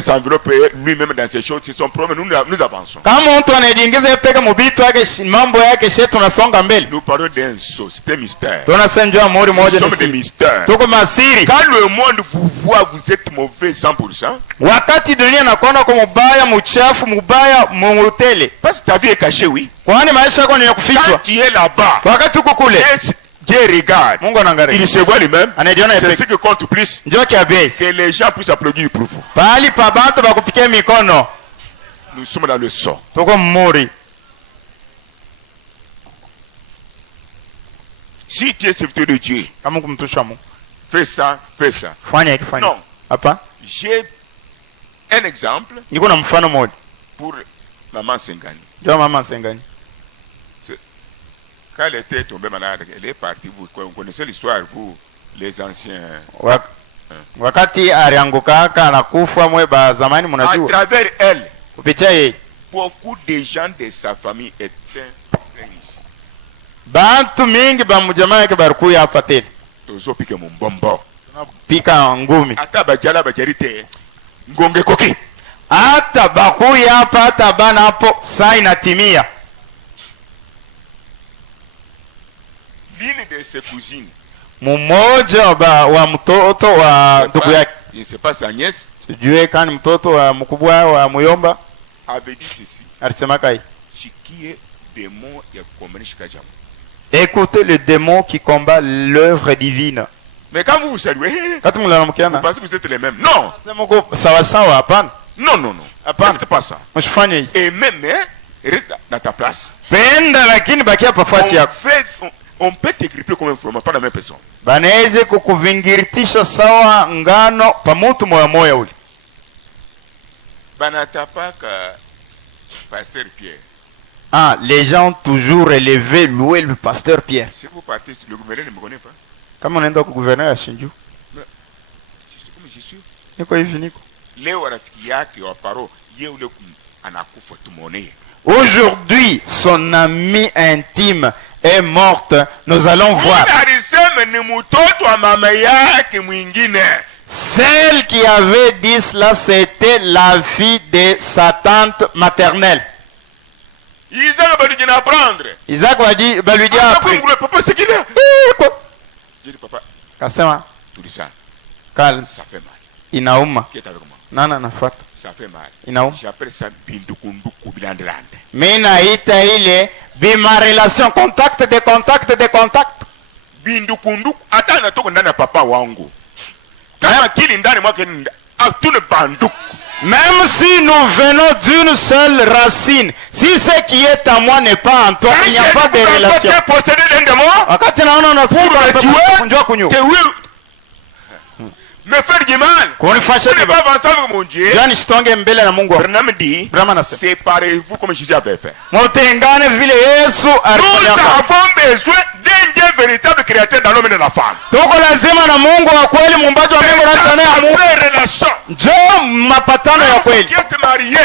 s'enveloppe lui-même dans ces choses, c'est son problème, nous avançons. Kama mtu anajiingiza peke mbitu yake mambo yake shetu tunasonga mbele. Nous parlons d'un saut, c'est un mystère. Tunasema amuri moja ni des mystères. Tuko masiri. Quand le monde vous voit, vous êtes mauvais 100%. Wakati dunia inakuona kwa mbaya, mchafu, mbaya, mutele. Parce que ta vie est cachée, oui. Kwani maisha yako ni ya kufichwa. Quand tu es là-bas, wakati uko kule, Dieu regarde. Mungu anaangalia. Il se voit lui-même. C'est ce que compte plus. Que les gens puissent applaudir pour vous. Pali pa bantu bakupikia mikono. Nous sommes dans le sang. Tuko mmuri. Si tu es serviteur de Dieu, kama kumtusha Mungu, fais ça, fais ça. Fanya hiki, fanya. Non. Hapa. J'ai un exemple. Niko na mfano mmoja. Pour maman Sengani. Ndio mama Sengani. Quand elle était tombée malade, elle est partie. Vous connaissez l'histoire, vous, les anciens. Wakati alianguka anakufa mwe ba zamani mnajua. À travers elle, kupitia yeye, beaucoup de gens de sa famille étaient ici. Bantu mingi ba mjamaa yake barikuya hapa tena. Tuzopika mumbombo. Pika ngumi. Hata bajala bajarite ngonge koki. Hata bakuya hapa hata bana hapo saa inatimia. L'une de ses cousines, mmoja wa mtoto wa ndugu yake, je ne sais pas sa nièce, sijue kani mtoto wa mkubwa wa muyomba, avait dit ceci. Alisema kai, shikie démon ya kukombanisha kajamu. Écoutez le démon qui combat l'œuvre divine. Mais quand vous vous saluez, vous pensez que vous êtes les mêmes. Non. Sawa sawa, hapana. Non, non, non. Hapana. Ne faites pas ça. Msifanye. Et même, reste dans ta place. Penda lakini bakia pa fasi yako. On peut t'égripper comme un fromage, pas la même personne. Banaweza kukuvingiritisha sawa ngano pa mtu moya moya ule. Banatapaka Pasteur Pierre. Ah, les gens ont toujours élevé, loué le pasteur Pierre. Si vous partez, le gouverneur ne me connaît pas. Comme on est donc gouverneur à Shinju. Mais, je suis sûr. Ni quoi il finit quoi? Aujourd'hui, son ami intime est morte. Nous allons voir. Celle qui avait dit cela, c'était la fille de sa tante maternelle. Isaac va lui dire après. Papa, c'est qui là? J'ai dit, papa, Kasema, tout ça, calme. ça fait mal. Inauma. Qui est avec moi? Nana nafuata. Ça fait mal. Inauma. J'appelle ça bindukunduku bilandrande. Mimi naita ile bima relation contact de contact de contact. Bindukunduku hata anatoka ndani ya papa wangu. Kama kili ndani mwake atune banduku. Même si nous venons d'une seule racine, si ce qui est à moi n'est pas en toi, il n'y a pas de relation. Wakati naona unajua kunyo. Me faire du mal. Kunifasha ne pas avancer avec mon Dieu. Yani sitonge mbele na Mungu. Branham dit, séparez-vous comme Jésus avait fait. Mutengane vile Yesu alifanya. Nous avons besoin d'un Dieu véritable créateur dans l'homme et dans la femme. Tuko lazima na Mungu wa kweli muumbaji wa mbingu na dunia ya Mungu. Njoo mapatano ya kweli.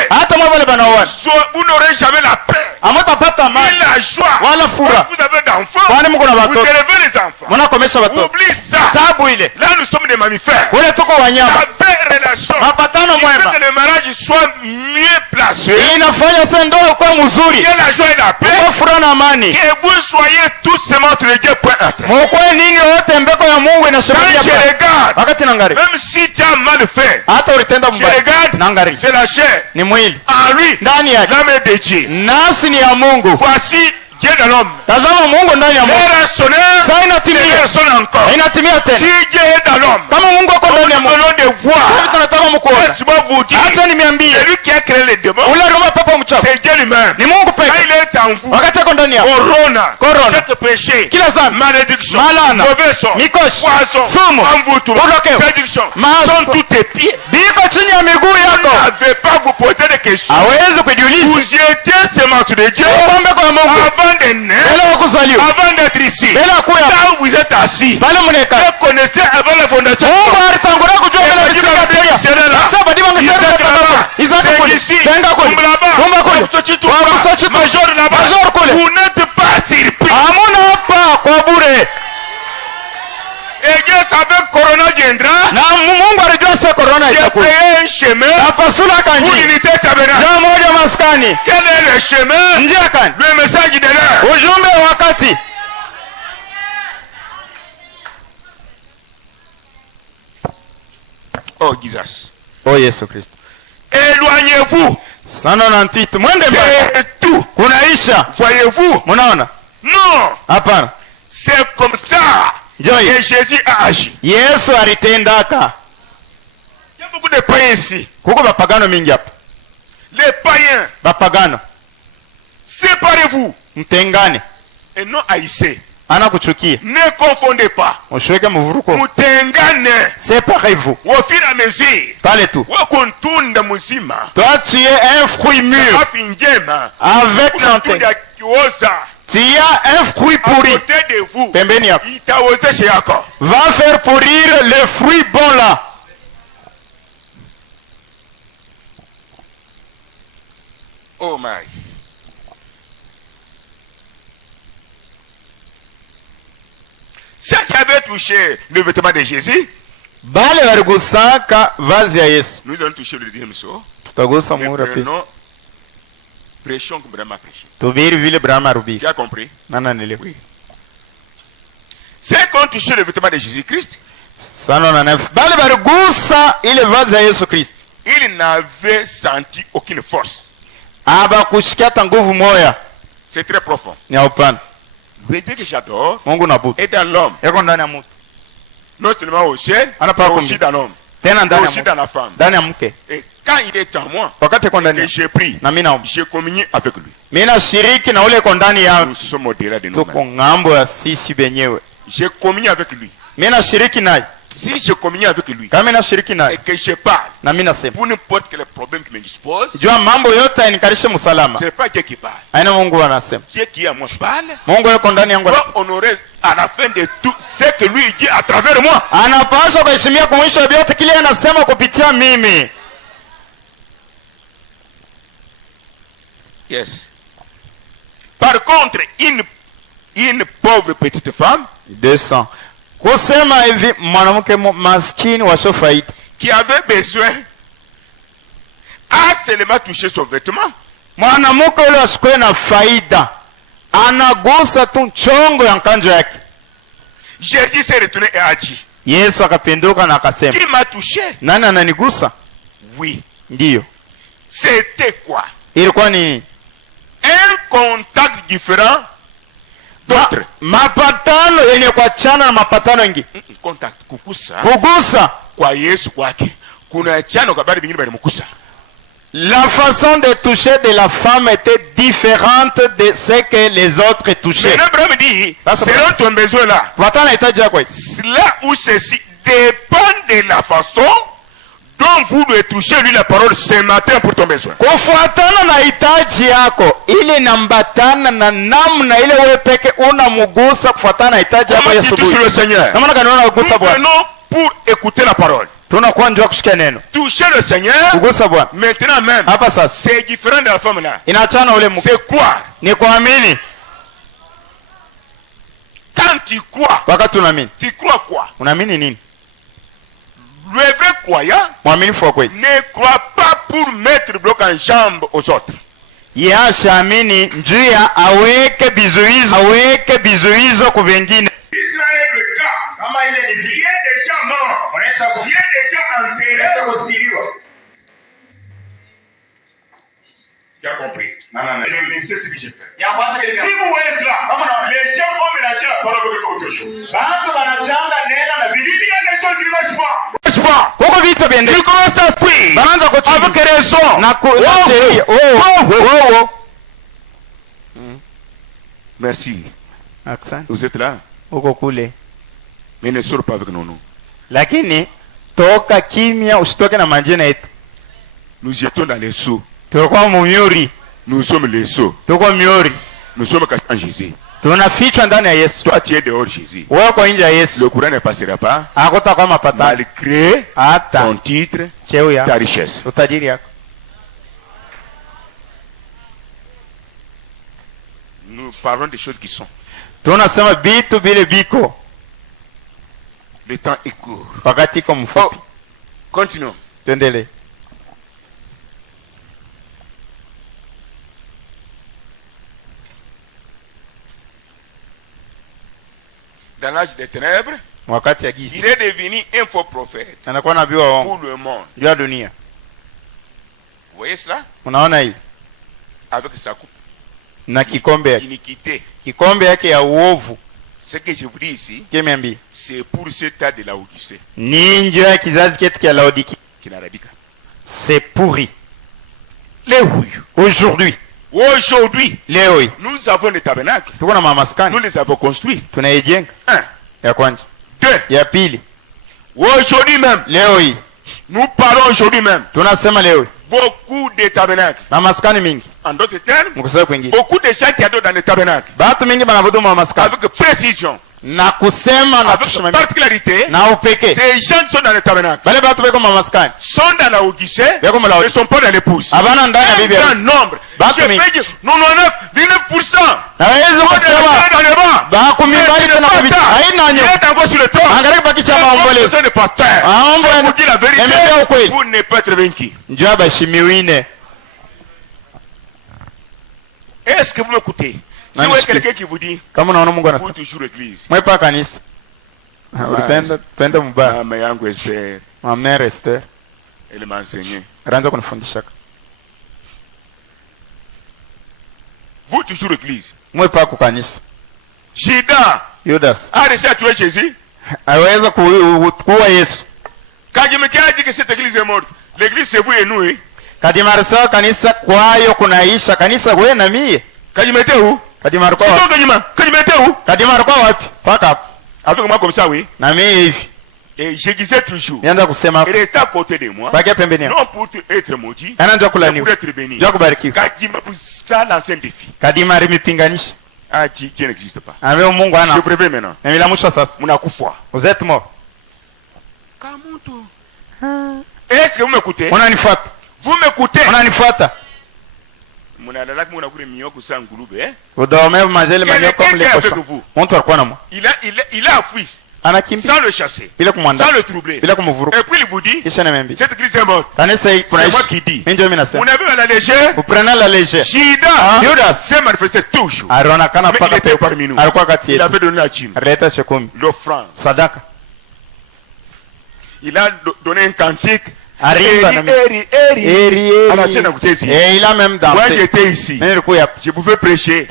Hata mwa wale banaoana. Vous n'aurez jamais la paix. Hamtapata amani. La joie. Wala furaha. Vous avez d'enfants. Kwani mko na watoto. Vous élevez les enfants. Mnakomesha watoto. Oublie ça. Sababu ile. Là nous sommes des mammifères. Kule tuko wanyama. La vraie relation. Mapatano mwema. Il faut que le mariage soit mieux placé. Inafanya sasa ndoa kwa mzuri. Il y a la joie et la paix. Kwa furaha na amani. Que vous soyez tous seulement entre les dieux point être. Mkwe ninyi wote mbeko ya Mungu inashuhudia. Quand je regarde. Wakati nangari. Même si tu as mal fait. Hata ulitenda mbaya. Je regarde. Nangari. C'est la chair. Ni mwili. En lui. Ndani yake. L'âme est de Dieu. Nafsi ni ya Mungu. Voici Dieu de l'homme. Tazama Mungu ndani ya Mungu. L'heure a sonné. Sasa inatimia. L'heure sonne encore. Inatimia tena. Si Dieu est dans l'homme. Kama Mungu ako ndani ya Mungu. Nous allons de voir. Sasa tunataka mkuona. Laisse-moi vous dire. Acha niambie. C'est lui qui a créé les démons. Ule roho pepo mchafu. C'est Dieu lui-même. Ni Mungu pekee. Quand il est en vous. Wakati ako ndani yako. Corona. Corona. Chaque péché. Kila dhambi. Malédiction. Malana. Mauvais sort. Mikoshi. Poison. Sumu. Envoûtement. Udokeo. Séduction. Maso. Sont tous tes pieds. Biko chini ya miguu Vous yako. n'avez pas vous poser des questions. Hawezi kujiuliza. Vous étiez seulement de Dieu. Pombe kwa Mungu. Avant de naître. Bila kuzaliwa. Avant d'être ici. Bila kuya. Là où vous êtes assis. Bale muneka. Vous connaissez avant la fondation. Mungu alitangulia kujua bila kusinga sheria. Sasa badi bangu sheria kwa Isaac kule. Senga kule. Kumba kule. Wakusachi Major là-bas. Major kule. Vous n'êtes pas surpris. Hamuna hapa kwa bure. Et Dieu savait que Corona viendra. Na Mungu alijua sasa corona itakuja. Il a fait un chemin. Apasula Pour kanji. l'unité tabernacle. Ya moja maskani. Quel est le chemin? Njia kani. Le message de l'heure. Ujumbe wakati. Oh Jesus. Oh Yesu Kristo. Éloignez-vous. 198 mwende mbali. C'est tout. Kunaisha. Voyez-vous? Munaona? Non. Hapana. C'est comme ça Joy. que Jésus a agi. Yesu alitendaka. Il y a beaucoup de païens ici. Kuko bapagano mingi hapa. Les païens. Bapagano. Séparez-vous. Mtengane. Et non haïssez. Ana kuchukia. Ne confondez pas. Ushweke mvuruko. Mutengane. Séparez-vous. Au fur et à mesure. Pale tu. Wakuntunda muzima. Toi tu es un fruit mûr. Afi njema. Avec santé. Unatunda kioza. Tu as un fruit À pourri. côté de vous. Pembeni yako. Itaoze chez yako. Va faire pourrir le fruit bon là. Oh my. Ceux qui avaient touché le vêtement de Jésus, Bale waligusaka vazi ya Yesu. nous allons toucher le deuxième saut. Tutagusa Mais muhuri pia. prenons, prêchons comme Brahma prêchait. Tubiri vile Brahma rubi. Tu as compris? Nana nile. Oui. Ceux qui ont touché le vêtement de Jésus-Christ, 109. Bale waligusa ile vazi ya Yesu Kristo. ils n'avaient senti aucune force. Abakushikia hata nguvu moya. C'est très profond. Ni upana. Le Dieu que j'adore Mungu nabudu. est dans l'homme. Yako ndani ya mtu. Non seulement au ciel, mais Anapaa aussi kumbi. dans l'homme. Tena ndani ya Aussi mtu. dans la femme. Ndani ya mke. Et quand il est en moi, Wakati kwa ndani que ya. j'ai pris, Na mimi naomba. j'ai communié avec lui. Mimi nashiriki na ule kwa ndani ya. Nous sommes au-delà de Tuko nous-mêmes. ngambo ya sisi benyewe. J'ai communié avec lui. Mimi nashiriki naye. Si je communie avec lui kama nashiriki naye et que je parle na mimi nasema pour n'importe quel problème qui me dispose, jua mambo yote yanikarishe msalama. ce n'est pas Dieu qui parle. Aina Mungu anasema. Dieu qui est à moi parle. Mungu yuko ndani yangu Doit anasema. honorer à la fin de tout ce que lui dit à travers moi. Anapaswa kuheshimia kwa mwisho wa yote kile anasema kupitia mimi. Yes. Par contre, une pauvre petite femme 200. Kusema hivi mwanamke maskini wasiofaidi qui avait besoin a seulement touché son vêtement. Mwanamke yule asikuwe na faida, anagusa tu chongo ya mkanjo yake. Jésus s'est retourné et a dit, Yesu akapinduka na akasema, qui m'a touché? nani ananigusa? Oui. Ndiyo. C'était quoi? Ilikuwa nini? Un contact différent d'autres. Mapatano yenye kuachana na mapatano mengi. Contact kukusa. Kugusa Kwa Yesu kwake kuna chano kabari bingine bali mukusa. La façon de toucher de la femme était différente de ce que les autres touchaient. Mais Abraham dit, selon ton besoin là, là où ceci dépend de la façon dont vous devez toucher lui la parole ce matin pour ton besoin. Kufuatana na hitaji yako ili nambatana na namna ile wewe peke unamugusa kufuatana na hitaji yako Yesu. Le Seigneur. Nous pour écouter la parole. Toucher le Seigneur. Maintenant même. C'est différent de la femme là. C'est quoi? Quand tu crois. Tu crois quoi? Le vrai croyant ne croit pas pour mettre bloc en jambe aux autres. Yashamini njia aweke bizuizo kwa wengine. Israël le cas. Kama ile ni Dieu déjà mort. Dieu déjà enterré. Tu as compris? Non. C'est ce que j'ai fait. Si vous voyez cela, les gens vont mélanger la parole avec autre chose. Il y a des choses qui ne marchent pas. Tu commences à fuir avec raison. Merci. Vous êtes là? Mais ne sors pas avec nous. Lakini toka kimya, usitoke na majina yetu. Nous jetons dans les seaux. Tulikuwa mumiuri. Nous sommes les seaux. Tulikuwa miuri. Nous sommes en Jésus. Tunafichwa ndani ya Yesu. Toi tu es dehors Jésus. Wewe uko nje ya Yesu. Le courant ne passera pas. Hakutakuwa mapatano. Malgré ton titre, ta richesse. Utajiri yako. Nous parlons des choses qui sont. Tunasema vitu vile biko. Le temps est court. Wakati iko mfupi. Continuons. Tuendelee. Dans l'âge des ténèbres, il est devenu un faux prophète pour le monde. Vous voyez cela? Avec sa coupe d'iniquité. Ce que je vous dis ici, c'est pour cet tas de Laodicée. C'est pourri. Aujourd'hui, nous avons le tabernacle. Nous les avons construits. Un. Deux. Aujourd'hui même. Nous parlons aujourd'hui même. Beaucoup de tabernacles. En d'autres termes, beaucoup de gens qui adorent dans le tabernacle. Avec précision. Avec particularité, ces gens sont dans le tabernacle, sont dans la Odyssée, ne sont pas dans l'épouse. Un grand nombre. Je peux dire 99%. Dans le bas. Il est encore sur le toit. Besoin de pasteur. Je vous dis la vérité pour ne pas être vaincu. Est-ce que vous m'écoutez? Si vous avez quelqu'un qui vous dit, pour toujours l'église. Mama yangu Esther. Elle m'a enseigné. Vous toujours l'église. Judas a réussi à tuer Jésus. Quand je me dis que cette église est morte, l'église c'est vous et nous. Kadimarisa kanisa kwayo kunaisha kanisa wewe na mie. Kajimete où? Kadimarko. Kajimete où? Kadimarko wapi? Paka. Avec moi comme ça oui. Na mie hivi. Et je disais toujours, restez à côté de moi, non pour être maudit, mais pour être béni. Kadima, ça l'ancien défi. Ah, Dieu n'existe pas. Je préviens maintenant. Vous êtes mort. Est-ce que vous m'écoutez? Vous m'écoutez? Vous dormez, vous mangez le manioc comme les cochons. Il a fui sans le chasser, sans le troubler. Et puis il vous dit, cette église est morte. C'est moi qui dis. Vous n'avez à la légère. Vous prenez la légère. Judas s'est manifesté toujours. Mais il était parmi nous. Il avait donné la dîme, l'offrande. Il a donné un cantique. Et il a même dansé. Moi j'étais ici. Je pouvais prêcher.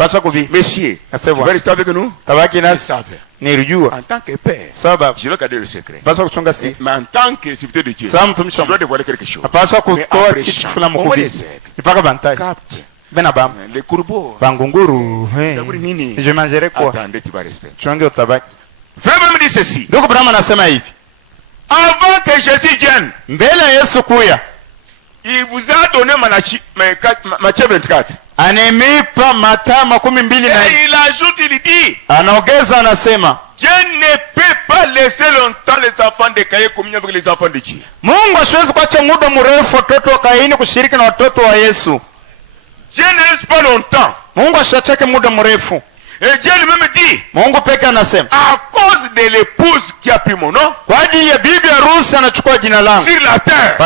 Messieurs, tu vas rester avec nous? Ils savent. En tant que père, je dois garder le secret. Mais en tant que serviteur de Dieu, je dois dévoiler quelque chose. Mais après ça, on va les aider. Les courbeaux. Je mangerai quoi? Attendez, tu vas rester. Vraiment me dit ceci. Avant que Jésus vienne, il vous a donné Matthieu 24. Et il ajoute, il dit, Dieu ne peut pas laisser longtemps les enfants de Caïn communier avec les enfants de Dieu. Dieu ne laisse pas longtemps. Et Dieu lui-même dit, à cause de l'épouse qui a pris mon nom, sur la terre,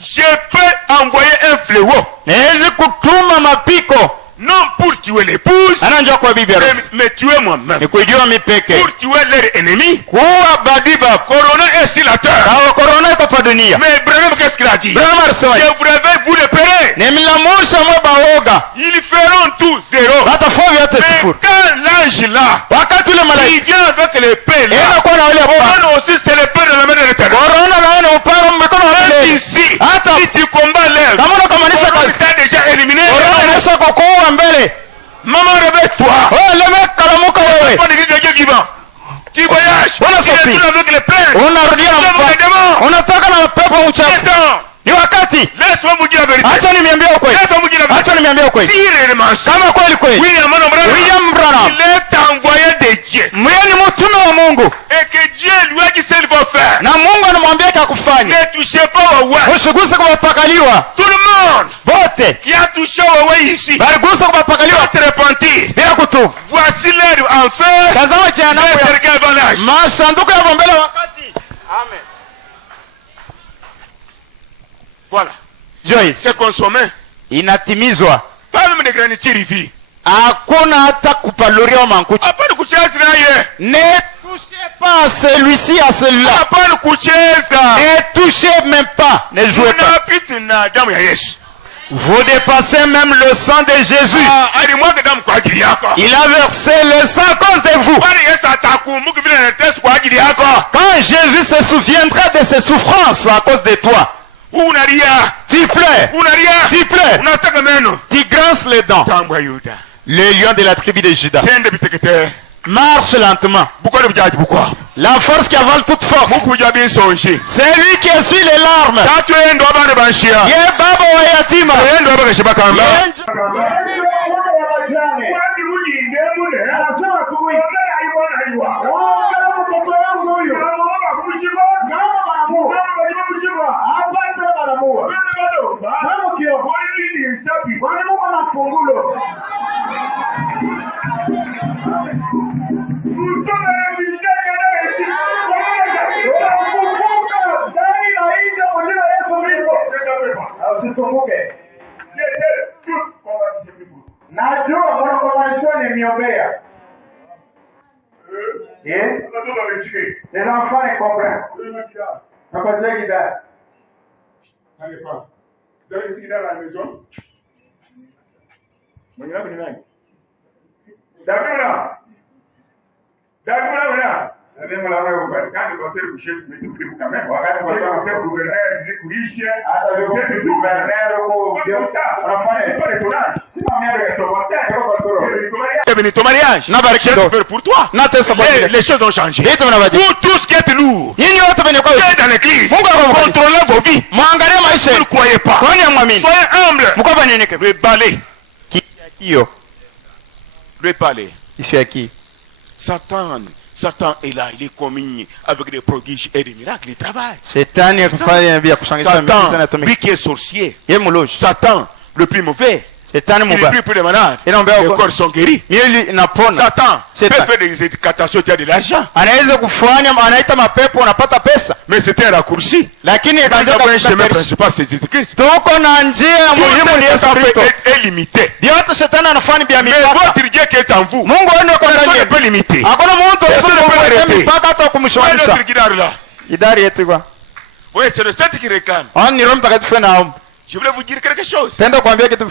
je peux envoyer un fléau. Non pour tuer l'épouse, mais tuer moi-même. Pour tuer leur ennemi. Corona est sur la terre. Mais Ibrahim, qu'est-ce qu'il a dit? Je vous réveille, vous le paierez. Ils feront tout zéro. Mais quand l'ange là, il vient avec les paix là, Corona aussi c'est le paix de la main de l'Éternel. Même ici, si tu combats l'œuvre, Corona t'a déjà éliminé. Maman, réveille-toi. Pas d'église de Dieu vivant. Qui voyage, qui retourne avec les plaintes. Laisse-moi vous dire la vérité. Laisse-moi vous dire la vérité. Si réellement ça, William Branham, il est envoyé de Dieu. Et que Dieu lui a dit ce qu'il va faire. Ne touchez pas au Huawei. Tout le monde qui a touché au Huawei ici va se repentir. Voici l'air en fer. Le cercueil avant l'âge. Amen. Voilà. C'est consommé. Inatimizwa. Pas même de granitier ici. Hakuna hata kupaluria mankuchi. Hapana kucheza naye. Ne touchez pas celui-ci à celui-là. Hapana kucheza. Ne touchez même pas. Ne jouez pas. Unapita na damu ya Yesu. Vous dépassez même le sang de Jésus. Il a versé le sang à cause de vous. Quand Jésus se souviendra de ses souffrances à cause de toi, tu pleures. Tu pleures. Tu grinces les dents. Le lion de la tribu de Judas. Marche lentement. La force qui avale toute force. C'est lui qui essuie les larmes. Les enfants les comprennent. Ça passe la guitare. Ça dépend. Vous avez une guitare à la maison? D'accord. Quand le conseil de coucher, je me dis quand même. Le gouverneur dit coucher. Le gouverneur, de venir ton mariage. J'ai peur pour toi. Les choses ont changé. Pour tout ce qui est lourd, qui est dans l'église, contrôlez vos vies. Vous ne croyez pas. Soyez humbles. Le balai. Le balai. Satan est là, il est commis avec des prodiges et des miracles, il travaille. Satan, lui qui est sorcier. Satan, le plus mauvais. Il est plus de malades. Les corps sont guéris. Satan peut faire des éducations, tu as de l'argent. Mais c'était un raccourci. Un chemin principal, c'est Jésus-Christ. Tout est limité. Mais votre Dieu qui est en vous, personne ne peut limiter. Personne ne peut l'arrêter. Notre guidare là. Oui, c'est le Saint qui réclame. Je voulais vous dire quelque chose. J'ai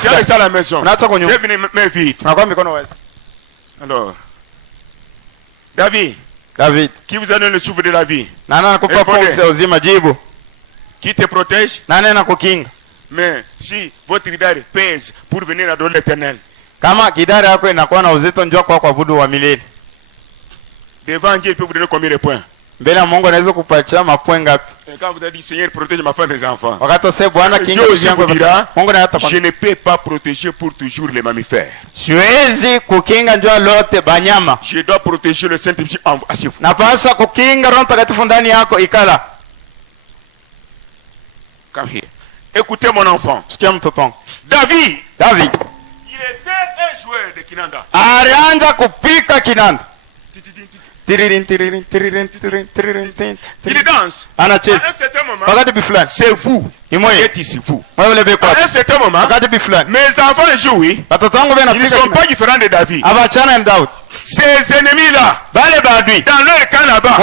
laissé à la maison. J'ai venu main vide. Alors, David, qui vous a donné le souffle de la vie? Qui te protège? Mais si votre guidare pèse pour venir adorer l'Éternel, devant Dieu, il peut vous donner combien de points? Et quand vous avez dit Seigneur protège ma femme et mes enfants, Dieu aussi vous dira je ne peux pas protéger pour toujours les mammifères. Je dois protéger le Saint-Esprit en vous. Come here. Écoutez mon enfant. David, il était un joueur de kinanda. Il danse. À un certain moment, c'est vous qui êtes ici, vous. À un certain moment, mes enfants jouent, ils ne sont pas différents de David. Ces ennemis-là, dans leur camp là-bas,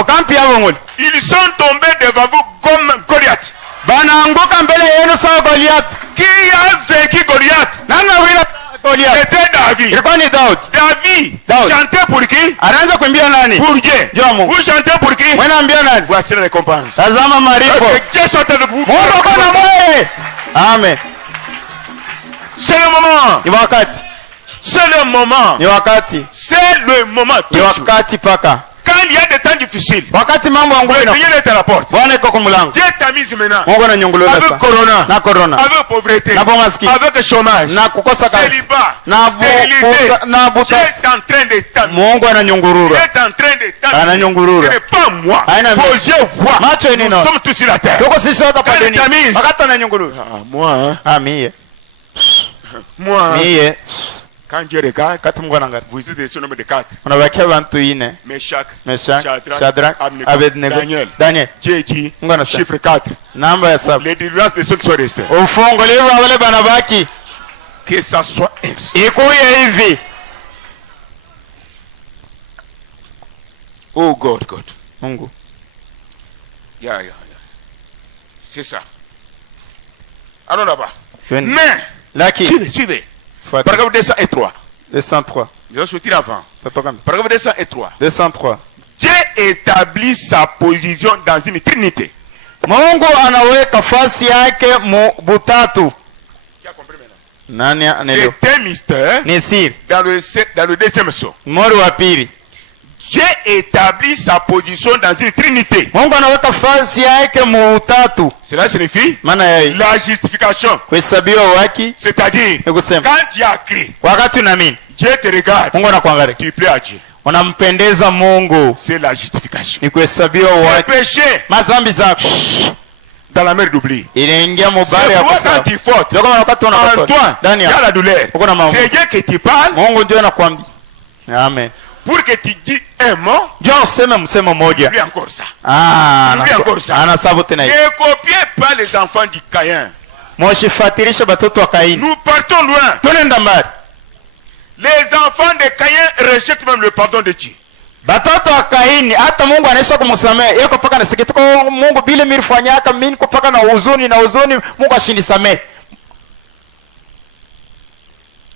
ils sont tombés devant vous comme Goliath. Qui a vaincu Goliath? C'était David. David chantait pour qui? Pour Dieu. Vous chantez pour qui? Voici la récompense. Que Dieu soit avec vous. Amen. C'est le moment. C'est le moment. C'est le moment. Quand il y a des temps difficiles, le Seigneur est à la porte. Dieu t'a mis maintenant avec corona, avec pauvreté, avec chômage, célibat, stérilité. Dieu est en train de t'amener. Ce n'est pas moi. Vos yeux voient. Nous sommes tous sur la terre. Quand il t'a mis. Moi. Quand Dieu regarde, vous êtes sur le nombre de 4. Meshach, Shadrach, Abednego, Daniel. Dieu dit, chiffre 4. Les délivrances de ceux qui sont restés. Que ça soit ainsi. Oh God. Yeah. C'est ça. Allons là-bas. Mais, suivez. Paragraphe 203. Je vais sortir avant. Paragraphe 203. Dieu établit sa position dans une trinité. Mungu anaweka nafasi yake mu butatu. Qui a compris maintenant? C'est un mystère. Dans le deuxième saut. Dieu établit sa position dans une trinité. Mungu anaweka nafasi yake mu butatu. Cela signifie la justification. C'est-à-dire quand tu as crié, Dieu te regarde, tu plais à Dieu. Unampendeza Mungu. C'est la justification. Ni kuhesabiwa le péché mazambi zako dans la mer d'oubli. Inaingia mubari ya kusema. Quand tu fautes, en toi, il y a la douleur. C'est Dieu qui te parle. Mungu ndio anakuambia. Amen. Pour que tu dis un mot, Dieu useme msemo moja. Oublie encore ça. Oublie encore ça. Anasabu tena. Ne copiez pas les enfants du Caïn. Msifatirishe batoto wa Kaini. Nous partons loin. Tunaenda mbali. Les enfants de Caïn rejettent même le pardon de Dieu. Batoto wa Kaini hata Mungu anaisha kumsamehe. Yeye kupaka na sikitiko Mungu bila mirifanyaka mimi kupaka na huzuni Mungu ashinisamehe.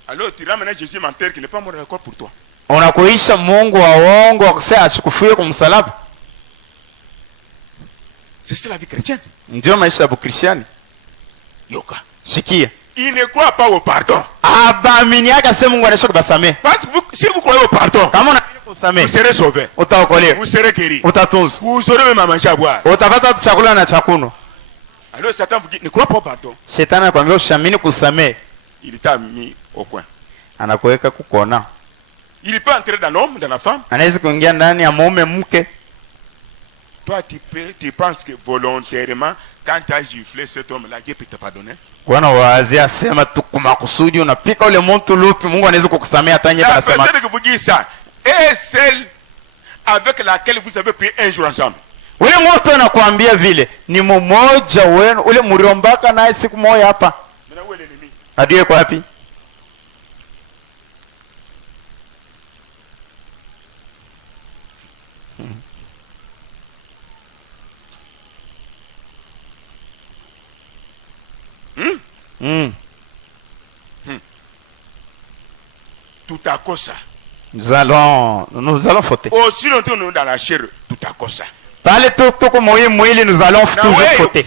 Alors tu ramènes Jésus menteur qui n'est pas mort encore pour toi. Unakuisha Mungu wa uongo akusema ashikufie kumsalaba. C'est ça la vie chrétienne. Ndio maisha ya Bukristiani. Yoka. Sikia. Il ne croit pas au pardon. Abaamini yake asema Mungu anaweza kubasamehe. Parce que vous si vous croyez au pardon, kama unaamini kusamehe, vous serez sauvé. utaokolewa, Vous serez guéri. utatunzwa, Vous aurez même à manger à boire. utapata chakula na chakuno. Alors Satan vous dit, ne crois pas au pardon. Shetani anakuambia usiamini kusamehe, Il t'a mis au coin. anakuweka kukona. Il peut entrer dans l'homme, dans la femme. Anaweza kuingia ndani ya mume mke. Toi, tu penses que volontairement, quand tu as giflé cet homme-là, Dieu peut te pardonner? Bwana wazia sema tu kwa makusudi unapika ule mtu lupi, Mungu anaweza kukusamea hata nyeta La anasema. personne que vous dites ça est celle avec laquelle vous avez prié un jour ensemble. Ule mtu anakuambia vile ni mmoja wenu, ule mliombaka naye siku moja hapa. Maintenant, où est l'ennemi? Adui kwa wapi? Tout à cause ça. Nous allons fauter. Aussi longtemps nous dans la chair, tout à cause ça. Pale tuko mwili nous allons toujours fauter.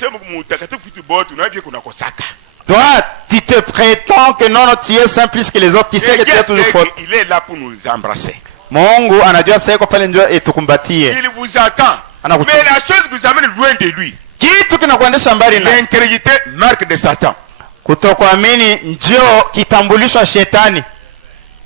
Toi, tu te prétends que non, tu es saint plus que les autres, tu sais que tu es toujours faute. Il est là pour nous embrasser. Mungu anajua sasa yuko pale ndio etukumbatie. Il vous attend. Mais la chose qui vous amène loin de lui, kitu kinakuendesha mbali na l'incrédulité, marque de Satan. Kutokuamini ndio kitambulisho cha shetani.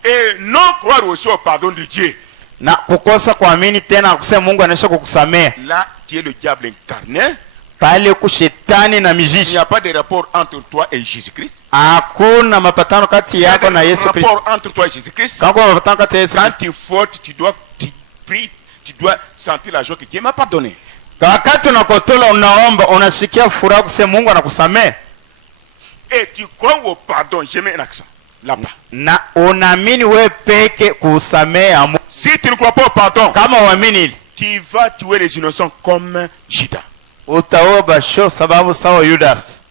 Et non croire aussi au pardon de Dieu. Na kukosa kuamini tena kusema Mungu anaweza kukusamea. Là, tu es le diable incarné. Pale ku shetani na mijishi. Il n'y a pas de rapport entre toi et Jésus-Christ. Hakuna mapatano kati yako na Yesu Kristo. Rapport entre toi et Jésus-Christ. Quand mapatano kati ya Yesu Kristo. Quand tu fautes, tu pries, tu dois sentir la joie que Dieu m'a pardonné. Wakati unakotola unaomba unasikia furaha kusema Mungu anakusamea. Et tu crois au pardon, je mets un accent là-bas. Na unaamini wewe peke kusamea Mungu. Si tu ne crois pas au pardon, kama uamini, tu vas tuer les innocents comme Judas. Utaoba sho sababu sawa Judas.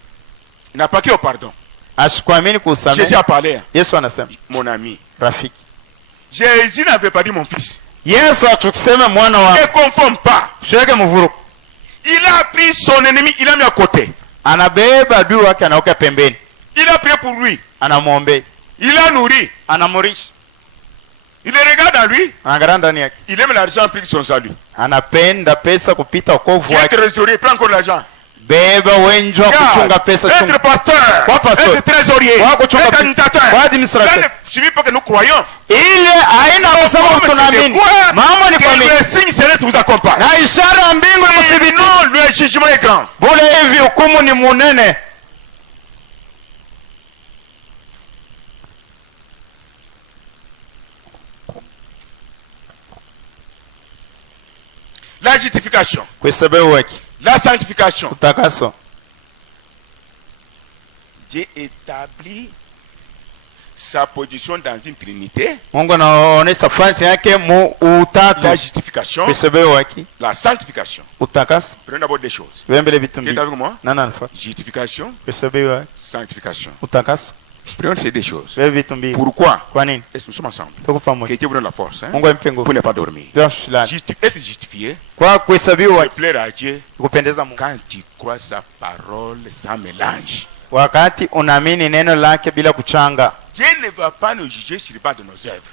Il n'a pas qui au pardon. Asikuamini kusamea. Jésus a parlé. Yesu anasema, mon ami, rafiki. Jésus n'avait pas dit mon fils. Yesu atukisema mwana wa. Ne confonds pas. Shweke mvuru. Il a pris son ennemi, il l'a mis à côté. Anabeba adui wake anaweka pembeni. Il a prié pour lui. Anamwombea. Il l'a nourri. Anamurisha. Il le regarde à lui. Anaangalia ndani yake. Il aime l'argent plus que son salut. Anapenda pesa kupita wokovu wake. Être trésorier, prends encore l'argent. Beba wenjo kuchunga pesa chunga. Être pasteur. Kwa pastor. Être trésorier. Être administrateur. Kwa administrateur. Ce n'est pas que nous croyons. Ile haina kusema tunaamini. Mambo ni kwa mimi. Le signe céleste vous accompagne. Na ishara ya mbingu imethibiti. Non, le jugement est grand. Bole hivi hukumu ni munene. La justification. La sanctification. Dieu établit sa position dans une trinité. La justification. La sanctification. Prenez d'abord des choses. Qui est avec moi? Justification. Sanctification. Prenons ces deux choses. Pourquoi? Est-ce que nous sommes ensemble? Que Dieu vous donne la force, hein? Pour ne pas dormir. Être justifié, c'est plaire à Dieu quand tu crois sa parole sans mélange. Wakati unaamini neno lake bila kuchanga. Dieu ne va pas nous juger sur le bas de nos œuvres.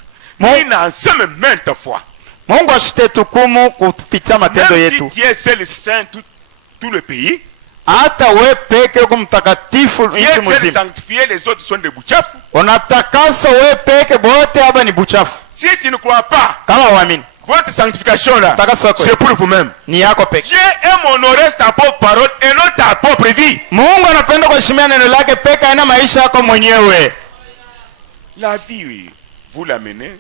Il n'enseigne maintes fois. Mungu asitetukumu kupitia matendo yetu. Même si Dieu est le saint tout le pays. Hata we peke uko mtakatifu nchi mzima. Dieu sanctifié, les autres sont des buchafu. Unatakasa we peke bote hapa ni buchafu. Si tu ne crois pas, kama uamini, votre sanctification là, c'est pour vous-même. Ni yako peke. Dieu aime honorer ta propre parole et non ta propre vie. Mungu anapenda kuheshimia neno lake peke, haina maisha yako mwenyewe. La vie, vous l'amenez.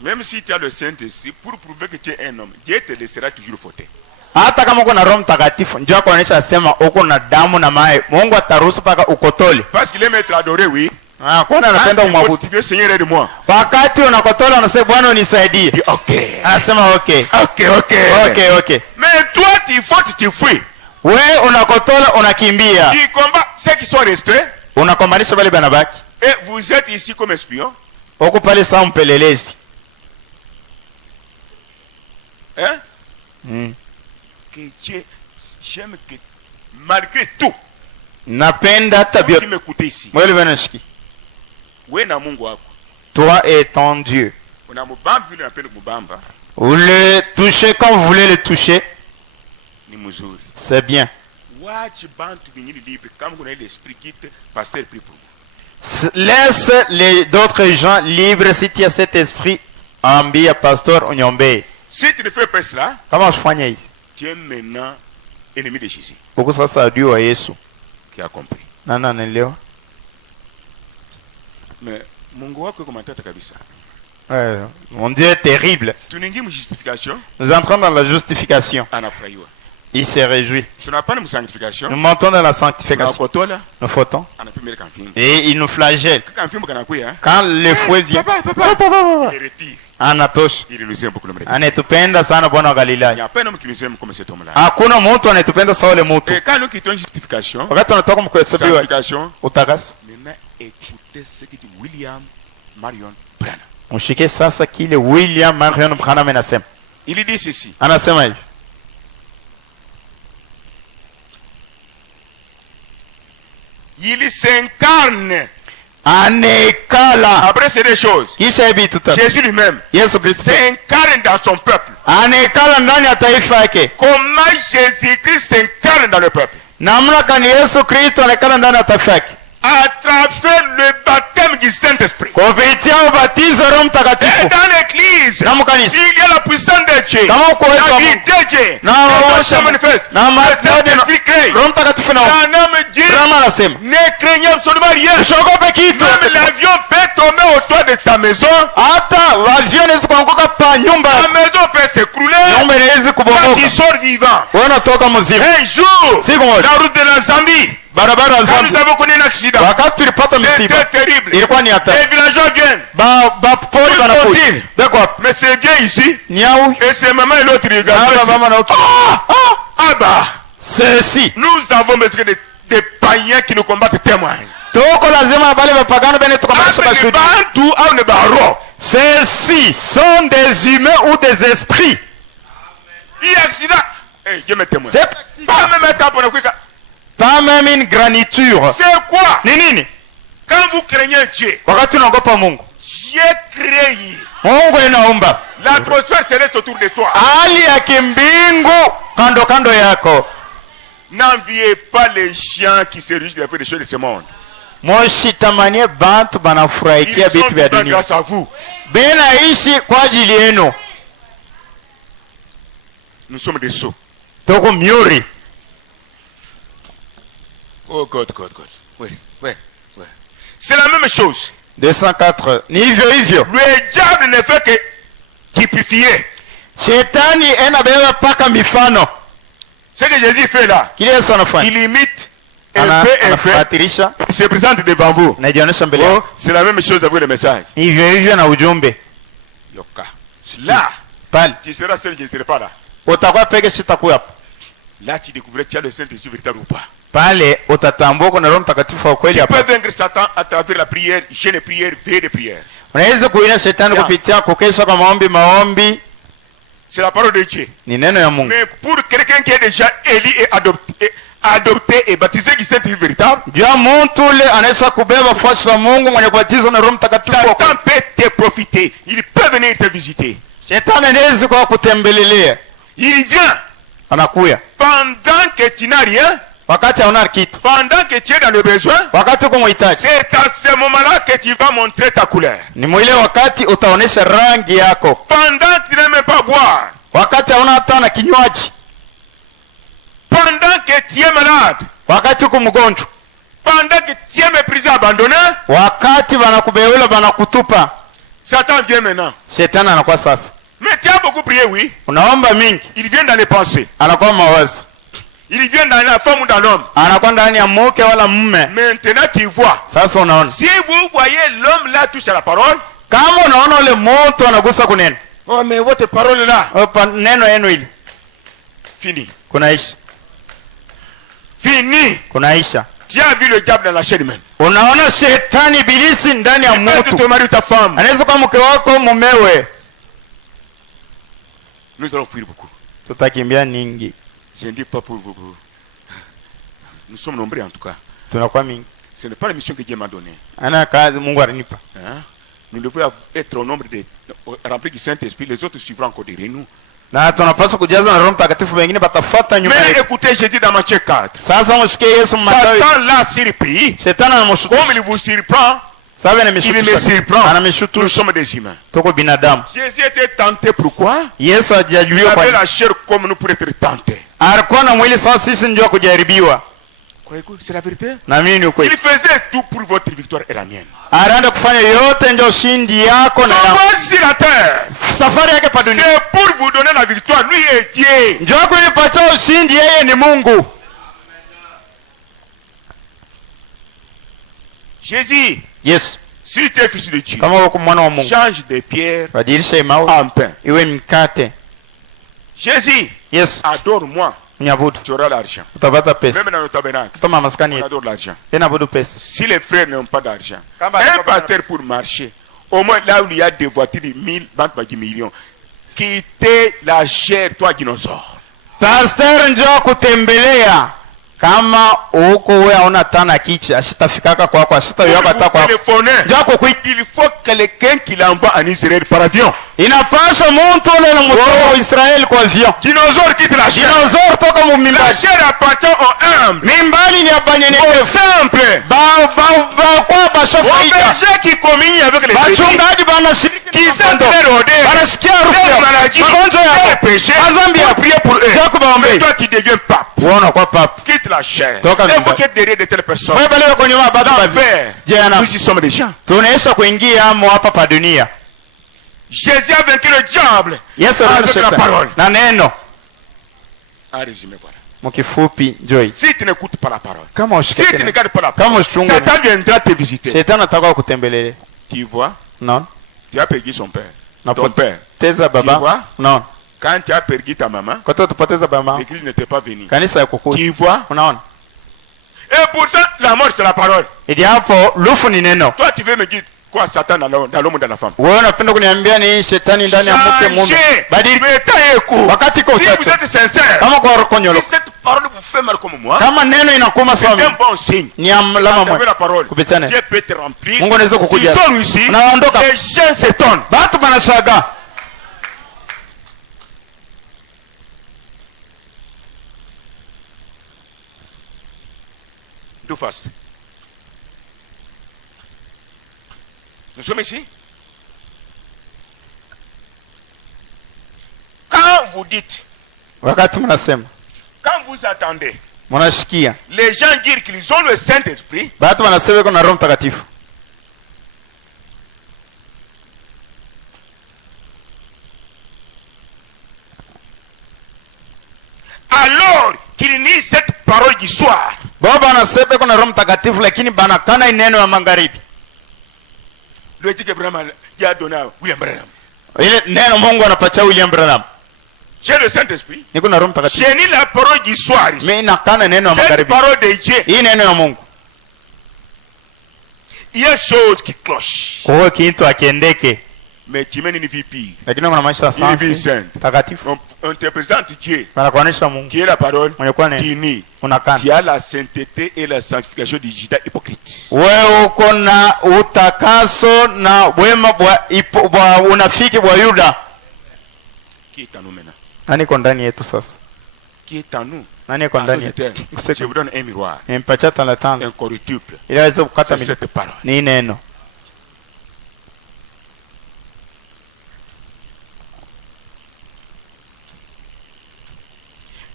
Même si tu as le Saint-Esprit, pour prouver que tu es un homme, Dieu te laissera toujours fauter. Hata kama uko na Roho Mtakatifu, njoo kuonesha sema uko na damu na maji, Mungu ataruhusu paka ukotole. Parce qu'il aime être adoré, oui. Kwa nini anapenda umwabudu? Dieu Seigneur aide moi. Wakati unakotola unasema Bwana unisaidie. Okay. Anasema okay. Okay. Mais toi tu fautes, tu fuis. Wewe unakotola unakimbia. Tu combats ceux qui sont restés. Unakombanisha wale banabaki. Et vous êtes ici comme espion. Uko pale sawa mpelelezi. Hein? Que Dieu, j'aime que malgré tout, napenda hata qui m'écoutez ici, wewe unashiki, Toi et ton Dieu. Vous le touchez quand vous voulez le toucher. C'est bien. Laisse les d'autres gens libres si tu as cet esprit. Ambia pasteur Onyombe. Si tu ne fais pas cela, comment je fais? Tu es maintenant ennemi de Jésus. Pourquoi ça a dû à Jésus? Qui a compris. Non, non, non. Mais Mungu wako commentaire kabisa. Mon Dieu est terrible. Nous entrons dans la justification. Il s'est réjoui. Nous montons dans la sanctification. Nous fautons. Et il nous flagelle. Quand le fouet vient, anatosha. Anetupenda sana Bwana wa Galilaya. Hakuna mtu anetupenda sawa le mtu. Wakati tunatoka mkuhesabiwa utakaso. Écoutez ce que dit William Marion Branham. Mshike sasa kile William Marion Branham anasema. Il dit ceci. Anasema hivi. Il s'incarne. Anekala. Après c'est des choses. Jésus lui-même s'incarne dans son peuple. Anekala ndani ya taifa yake. Comment Jésus-Christ s'incarne dans le peuple? Namna gani Yesu Kristo anekala ndani ya taifa yake? À travers le baptême du Saint-Esprit. Et dans l'église, il y a la puissance de Dieu. La vie de Dieu. La se manifeste. L'esprit crée. Un homme dit, ne craignez absolument rien. Même l'avion peut tomber au toit de ta maison. La maison peut s'écrouler. Quand tu sors vivant. Un jour, la route de la Zambie. Wakati tulipata misiba ilikuwa ni hatari. Les villageois viennent. Pori wanakuja. Mais c'est bien ici. Et c'est maman et l'autre regarde. Ceci. Nous avons besoin des païens qui nous combattent témoins. Ceux-ci sont des humains ou des esprits. Il y a accident. Dieu me témoigne. Pas même une graniture. C'est quoi? Nini? Quand vous craignez Dieu, Dieu crée. L'atmosphère céleste autour de toi. N'enviez pas les gens qui se réjouissent de faire des choses de ce monde. Ils sont grâce à vous. Nous sommes des sots. Oh God. Ouais. C'est la même chose. 204. Le diable ne fait que typifier. Ce que Jésus fait là, il imite un peu. Il se présente devant vous. Oh, c'est la même chose avec le message. Là, tu seras seul, je ne serai pas là. Là, tu découvriras que tu as le Saint-Esprit véritable ou pas. Tu peux vaincre Satan à travers la prière, jeûne de prière, veille de prière. C'est la parole de Dieu. Mais pour quelqu'un qui est déjà élu et adopté et baptisé qui est véritable, Satan peut te profiter. Il peut venir te visiter. Il vient pendant que tu n'as rien. Pendant que tu es dans le besoin, c'est à ce moment-là que tu vas montrer ta couleur. Pendant que tu n'aimes pas boire, pendant que tu es malade, pendant que tu es méprisé, abandonné, Satan vient maintenant. Mais tu as beaucoup prié, oui. Il vient dans les pensées. Il vient dans la femme ou dans l'homme. Maintenant tu vois. Si vous voyez l'homme là touche à la parole. Oh mais votre parole là. Fini. Fini. Tu as vu le diable dans la chair humaine. Tu peux te marier ou ta femme. Nous allons fuir beaucoup. Je ne dis pas pour vous. Nous sommes nombreux en tout cas. Ce n'est pas la mission que Dieu m'a donnée. Ana kazi Mungu alinipa. Hein? Nous devons être au nombre de remplis du Saint-Esprit. Les autres suivront encore derrière nous. Na tunapaswa kujaza na Roho Mtakatifu, wengine batafuata nyuma Mais yetu. écoutez, j'ai dit dans Matthieu 4. Sasa msikie Yesu Mathayo. Satan l'a surpris. Shetani anamshutusha. Comme il vous surprend, Sawa il me anamshutusha. surprend. Nous Anamshutusha. sommes des humains. Tuko binadamu. Jésus était tenté. Pourquoi? Yesu Il hajajaliwa avait kwa la chair comme nous pour être tenté. alikuwa na mwili sawa sisi ndio kujaribiwa. C'est la vérité. Na mimi ni Il ukweli. faisait tout pour votre victoire et la mienne. Anaenda kufanya yote ndio ushindi yako na Son yangu. voyage sur la terre, Safari yake pa dunia. c'est pour vous donner la victoire. Lui est Dieu. Njoo kuipatia ushindi, yeye ni Mungu. Jésus, Yes. si tu es fils de Dieu, Kama uko mwana wa Mungu, change des pierres badilisha mawe en pain. iwe mkate. Jésus, Yes. adore-moi, Nyabudu. tu auras l'argent. Utapata pesa. Même dans le tabernacle, Kama maskani on yetu. adore l'argent. Tena budu pesa. Si les frères n'ont pas d'argent, Kama un alikuwa pasteur pour marcher, au moins là où il y a des voitures de 1000, 20 millions, quitter la chair, toi dinosaure. Pastor njoo kutembelea. Kama uko wewe hauna tana kichi, ashitafikaka kwako, ashitaweka hata kwako. Njoo kukuita. Il faut quelqu'un qui l'envoie en Israël par avion. Inapaswa mtu ule na mtu wa Israeli kwa avion. Dinosaure quitte la chair. Dinosaure toka La mumimba. chair appartient aux humbles, Mimbali ni abanyenyekevu. aux simples, Kwa basho aux faida. bergers qui communient avec les brebis, Bachungaji banashiriki qui sentent leur odeur, banasikia harufu leur ya maladie, magonjwa leur yako. péché, Mazambi pour yako. prier pour eux. Njoo kubaombea. Mais toi tu deviens pape. Uona kwa papa. Quitte la chair. Toka Et vous nyumbani. qui êtes derrière de telles personnes, Wewe bali wako nyuma bado bavi. Père, Jana. nous y sommes des gens. Tunaisha kuingia amo hapa pa dunia. Jésus a vaincu le diable Yesu avec alisema la parole. na neno. En résumé, voilà. Mkifupi Joy. Si tu n'écoutes pas la parole, Kama si tu ne ushikeke. gardes pas la Kama parole, usichunge. Satan viendra te visiter. Shetani ataka kutembelele. Tu vois, Non. tu as perdu son père. Na Ton père. poteza Tu vois? baba. Non. Quand tu as perdu ta maman, Kwa hiyo tupoteza baba. l'église n'était pas venue. Kanisa ya kukuta. Tu vois? Unaona? Et pourtant, la mort, c'est la parole. Ili hapo lufu ni neno. Toi, tu veux me dire quoi, Satan dans l'homme ou dans la femme? Wewe unapenda kuniambia ni shetani ndani ya mke mume. Changez Badili le temps est court. wakati kwa Si vous uchache. êtes sincère, Kama kwa konyolo. si cette parole vous fait mal comme moi, Kama neno inakuma c'est sawa un mimi. bon signe. Ni alama Vous avez moja. la parole. Kupitia neno. Dieu peut te remplir. Mungu anaweza Ils kukuja. sont ici. Unaondoka. Les gens s'étonnent. Batu banashaga. Do fast. Nous sommes ici. Quand vous dites, Wakati mnasema, quand vous attendez, mnashikia. les gens disent qu'ils ont le Saint-Esprit, Batu wanasema kuna Roho Mtakatifu. alors qu'ils nient cette parole du soir. Baba anasema kuna Roho Mtakatifu lakini banakana neno ya magharibi. Le dit que vraiment, il a donné à William Branham. Ile neno Mungu anapatia William Branham. J'ai le Saint-Esprit. Niko na Roho Mtakatifu. J'ai ni la parole du soir. ici. Mimi nakana neno ya Cette magharibi. parole de Dieu. Hii neno ya Mungu. Il y a une chose qui cloche. Kwa hiyo kitu akiendeke. Mais tu mènes une vie pire. Lakini kuna maisha Une vie safi. sainte. Takatifu. On te présente Dieu, Wanakuanisha Mungu. qui est la parole, Mwenye kuwa qui neno. nie. Unakana. Tu as la sainteté et la sanctification du Judas hypocrite. Wewe uko na utakaso na wema bwa unafiki bwa Yuda. Qui est en nous maintenant? Nani iko ndani yetu sasa? Qui est en nous? Nani iko ndani Alors, yetu? je vous donne un miroir, Nimpatia tano tano. incorruptible. Ili aweze kukata C'est mimi. cette parole. Ni neno.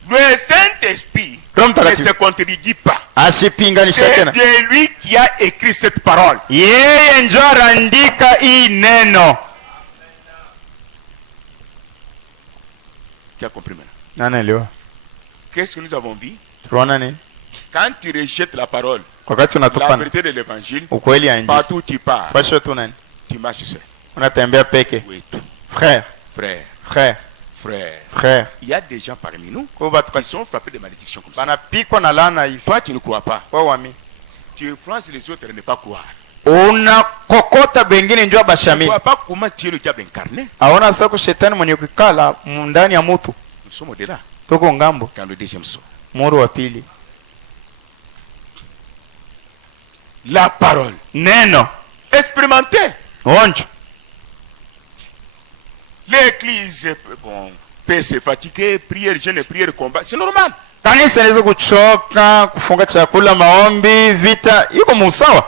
Le Saint-Esprit Roho ne Mtakatifu se contredit pas. asipinganisha C'est tena. de lui qui a écrit cette parole. Yeye ndio arandika hii neno. Tu as compris maintenant? Nani leo? Qu'est-ce que nous avons vu? Tunaona nini? Quand tu rejettes la parole, Wakati la unatupa vérité de l'évangile, ukweli ya injili. partout où tu pars, Basho tu nani? tu marches seul. Unatembea peke. Oui, tout. Frère, Frère, frère, frère. frère. Il y a des gens parmi nous Kwa batu qui sont frappés de malédictions comme ça. banapikwa na laana hivi. Toi, tu ne crois pas. Kwa wami. Tu influences les autres à ne pas croire. Unakokota bengine njoo Tu ne bashamini. vois pas comment tu es le diable incarné. Aona sasa kwa shetani mwenye kukala ndani ya mtu. Nous sommes au-delà. Tuko ngambo. Dans le deuxième saut. Muru wa pili. La parole. neno. Expérimentez. Onjo. L'église peut se fatiguer, prière, jeûne, prière, combat. C'est normal. Kanisa inaweza kuchoka, kufunga chakula, maombi, vita. Iko musawa.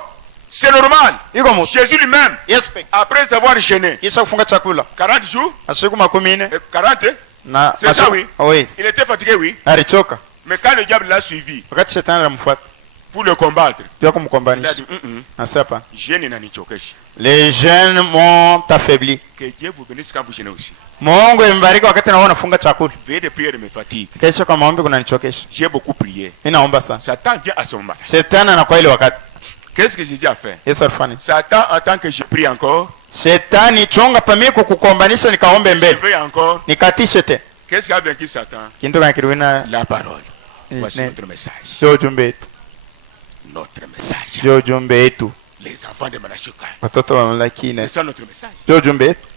C'est normal. Iko musawa. Jésus lui-même, Yes, après avoir gêné kisha kufunga chakula 40 jours, asiku 40 40, na c'est ça, oui. Oui, Il était fatigué, oui. alichoka. Mais quand le diable l'a suivi Wakati shetani alimfuata pour le combattre, ndio il a kumkombanisha. dit Nasema gêne n'anichokeshi. les jeunes m'ont affaibli. Que Dieu vous bénisse quand vous gênez aussi. Mungu imbariki wakati naona nafunga chakula. Veillez de prière me fatigue. Kesho kwa maombi kunanichokesha. J'ai beaucoup prié. Mimi naomba sana. Satan vient à ce moment. Shetani anakuwa ile wakati. Qu'est-ce que Jésus a fait? Yesu alifanya. Satan, en tant que je prie encore, Shetani chonga pamii kukukombanisha nikaombe je mbele. veille encore. Nikatishe te. Qu'est-ce qui a vaincu Satan? Kintu kanakiriwina La parole. Voici ne- notre message. ndio ujumbe wetu. Notre message. Ndio ujumbe wetu. Les enfants de Manashika. Watoto wa Malakine. C'est ça notre message. Ndio ujumbe wetu.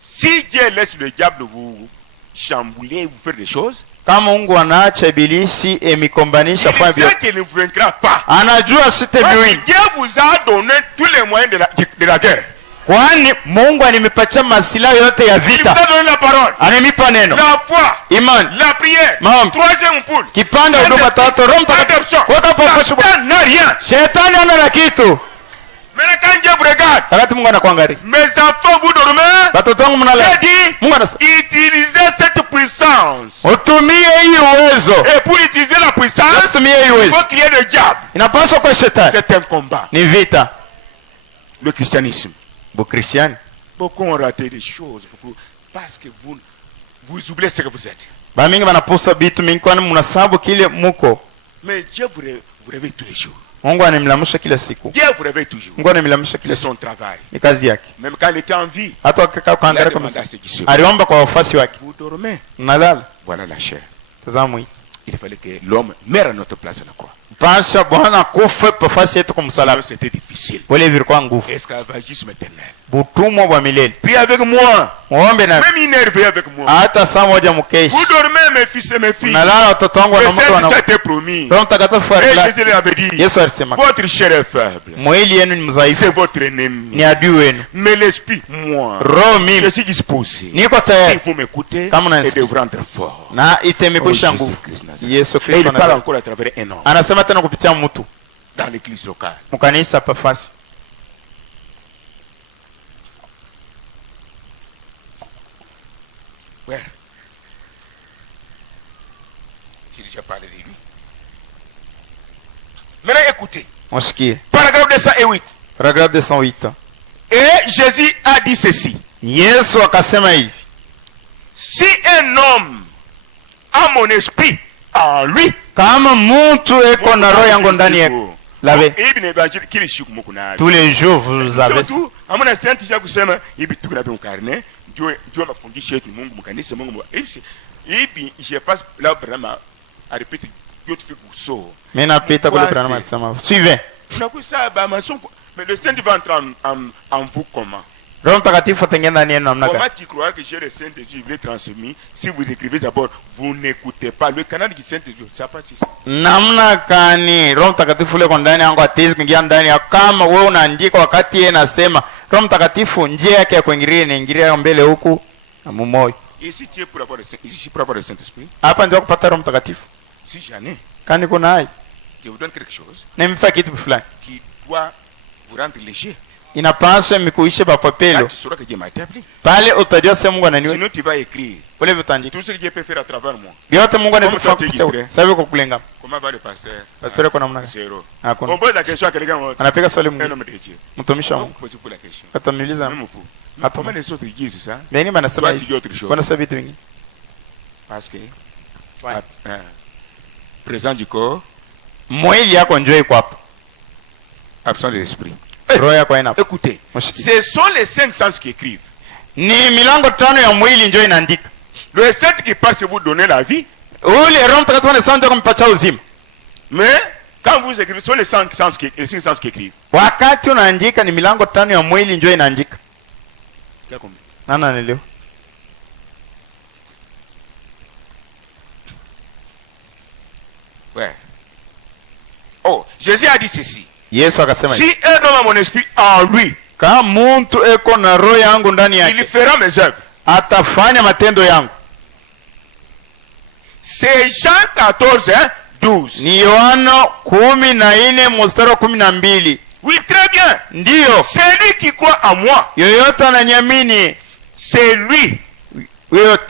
Si Dieu laisse le diable vous chambouler, vous faire des choses, Kama Mungu anaacha ibilisi il emikombanisha fanya sait vyote. qu'il ne vous vaincra pas. Anajua Parce sitemiwini. que Dieu vous a donné tous les moyens de la guerre. Kwani Mungu animepatia masilaha yote ya Il vous vita. a donné la parole, Ananipa neno. la foi, Imani. la prière. Maombi. Troisième poule. Kipande huduma tatu Roho Mtakatifu. Weka popote. Satan n'a rien. Shetani ana na kitu. Maintenant quand Dieu vous regarde, Wakati Mungu anakuangalia. mes enfants vous dormez, Watoto wangu j'ai mnalala. dit, Mungu anasema, utilisez cette puissance. utumie hii uwezo. Et pour utiliser la puissance, Utumie hii il uwezo. faut qu'il y ait le diable. Inapaswa kwa shetani. C'est un combat. Ni vita. Le christianisme. Bukristiani. Beaucoup ont raté des choses beaucoup, parce que vous oubliez ce que vous êtes. Bamingi banapusa bitu mingi kwani mnasabu kile muko. Mais Dieu vous réveille tous les jours. Mungu animlamusha kila siku. Dieu vous réveille toujours. Mungu animlamusha kila C'est siku. son travail. Ni kazi yake. Même quand il était en vie, Hata wakikaa il a kuangalia kwa demandé à misa. ceux qui se Aliomba kwa wafasi wake. vous dormez. Mnalala. Voilà la chair. Tazama hii. Il fallait que l'homme meure à notre place à la croix. Pasha Bwana kufe pafasi yetu kwa Sinon, msalaba. c'était difficile. Wale vilikuwa nguvu. Esclavagisme éternel. Butumwa bwa milele. Priez avec moi. Muombe na Même énervé avec moi. hata saa moja mkesha. Vous dormez, mes fils et mes filles. Nalala watoto wangu Le wanamuka Saint wana. a été promis. Roho Mtakatifu Et alila. Jésus l'avait dit. Yesu alisema, Votre chair est faible. mwili yenu ni mdhaifu, C'est votre ennemi. ni adui wenu. Mais l'esprit, moi, Roho je mimi suis disposé. niko Si tayari vous m'écoutez, Kama et de unanisikia. vous rendre fort. na itemekwisha Oh, nguvu. Jésus-Christ Nazareth. Yesu Et il Kristo parle na encore à travers un homme anasema tena kupitia mtu dans l'église locale. mkanisa pafasi. Ouais. J'ai déjà parlé de lui. Maintenant, écoutez. Msikie Paragraphe 208. paragraphe 208. Et Jésus a dit ceci. Yesu akasema hivi, Si un homme a mon esprit en lui, kama mtu eko na roho yangu ndani yako, labe hivi ni evanjili kile siku mko nayo. tous les jours vous avez Surtout amuna senti cha kusema hivi tuko na karne ndio mafundisho yetu Mungu mkanisa Mungu hivi je passe là vraiment à répéter Dieu te fait kuso. mimi napita kule Branham alisema suivez. Tunakusa ba mason mais le Saint va entrer en vous comment? Roho Mtakatifu atengenda ndani yenu namna Comment gani? tu crois que j'ai le Saint-Esprit il est transmis si vous écrivez d'abord vous n'écoutez pas le canal du Saint-Esprit ça pas ça. Namna kani Roho Mtakatifu leko ndani yangu atezi kuingia ndani yako kama wewe unaandika wakati yeye anasema Roho Mtakatifu njia yake ya kuingilia inaingilia mbele huku na mumoyo. Ici tu es pour avoir le Saint-Esprit. Hapa ndio kupata Roho Mtakatifu. Si j'en ai, Kani kuna hai je vous donne quelque chose nimfa kitu fulani qui doit vous rendre léger. inapaswa mikuishe Là, bapapelo tu sauras que Dieu m'a établi. pale, utajua sema Mungu ananiweka Sinon, tu vas écrire ule vitandiko tout ce que Dieu peut faire à travers moi. vyote Mungu anaweza Kama kufanya tutajistre. kupitia sababu kwa kulenga. Comment va le pasteur? Pasteur kwa namna gani? Zéro. Hakuna. On pose la question à quelqu'un d'autre. Anapiga swali Un mwingine homme de Dieu. mtumishi wa On Mungu pose pour la question. atamuuliza Même vous. Attends. Comment les autres disent ça? nini banasema Toi, tu dis hivi, autre chose. wanasema vitu vingine. Parce que présent du corps, Mwili yako njoo iko hapa, absent de l'esprit. roho yako haina hapa. Écoutez, Mshiki. ce sont les 5 sens qui écrivent. Ni milango tano ya mwili njoo inaandika. Le 7 qui part, c'est vous donner la vie. Ule Roho Mtakatifu anasema ndio kumpatia uzima. Mais quand vous écrivez, ce sont les 5 sens qui écrivent. Wakati unaandika ni milango tano ya mwili njoo inaandika. Tu as compris? Nani anaelewa? Ouais. Oh, Jésus a dit ceci. Yesu akasema Si un homme a mon esprit en lui, kama muntu eko na roho yangu ndani il yake fera mes œuvres. atafanya matendo yangu. C'est Jean 14, 12. Ni Yohana 14:12. Oui, très bien. Ndiyo, Celui qui croit en moi, yoyote ananyamini, c'est lui.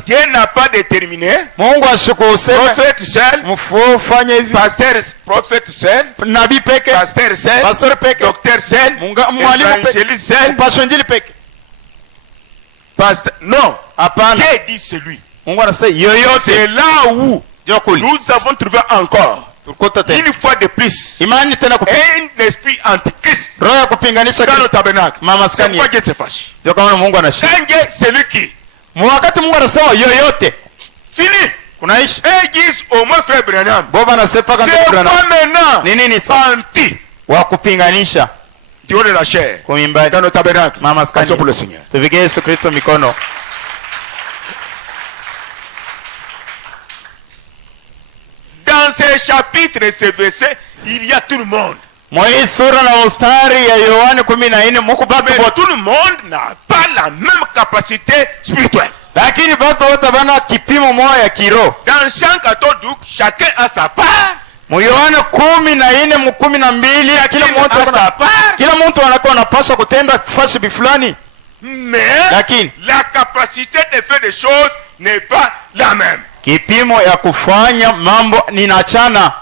Dieu n'a pas déterminé. Mungu asikusema Prophète seul, mfanye hivi, pasteur, prophète seul, nabii peke, pasteur seul, pastor peke, docteur seul, mwalimu peke, évangéliste seul, mpasho injili peke. pasteur. Non, Hapana, Dieu dit c'est lui. Mungu anasema yoyote. C'est là où nous avons trouvé encore une fois de plus imani tena un esprit antichrist roho ya kupinganisha dans le tabernacle. C'est mamaskani. pourquoi Dieu se fâche. Ndio kama Mungu anashinda. Quand Dieu, c'est lui qui Wakati Mungu anasema yoyote, fini. kunaishi. Et ils disent au moins frère Branham. Boba anasema kama C'est quoi Branham. maintenant? Ni nini sasa? Anti. Wa kupinganisha Dieu de la chair. kuimbaji Dans le tabernacle. mamaskani. Pour le Seigneur. Tuvike Yesu Kristo mikono. Dans ces chapitres et ces versets, il y a tout le monde. Mwa hii sura na mstari ya Yohana 14 muko batu Mais bote. tout le monde n'a pas la même capacité spirituelle. Lakini batu wote bana kipimo moja ya kiroho. Dans Jean 14, chacun a sa part. Mu Yohana 14:12 kila mtu a sa part. kila mtu anakuwa anapaswa kutenda fasi fulani. Mais Lakini la capacité de faire des choses n'est pas la même. kipimo ya kufanya mambo ninachana.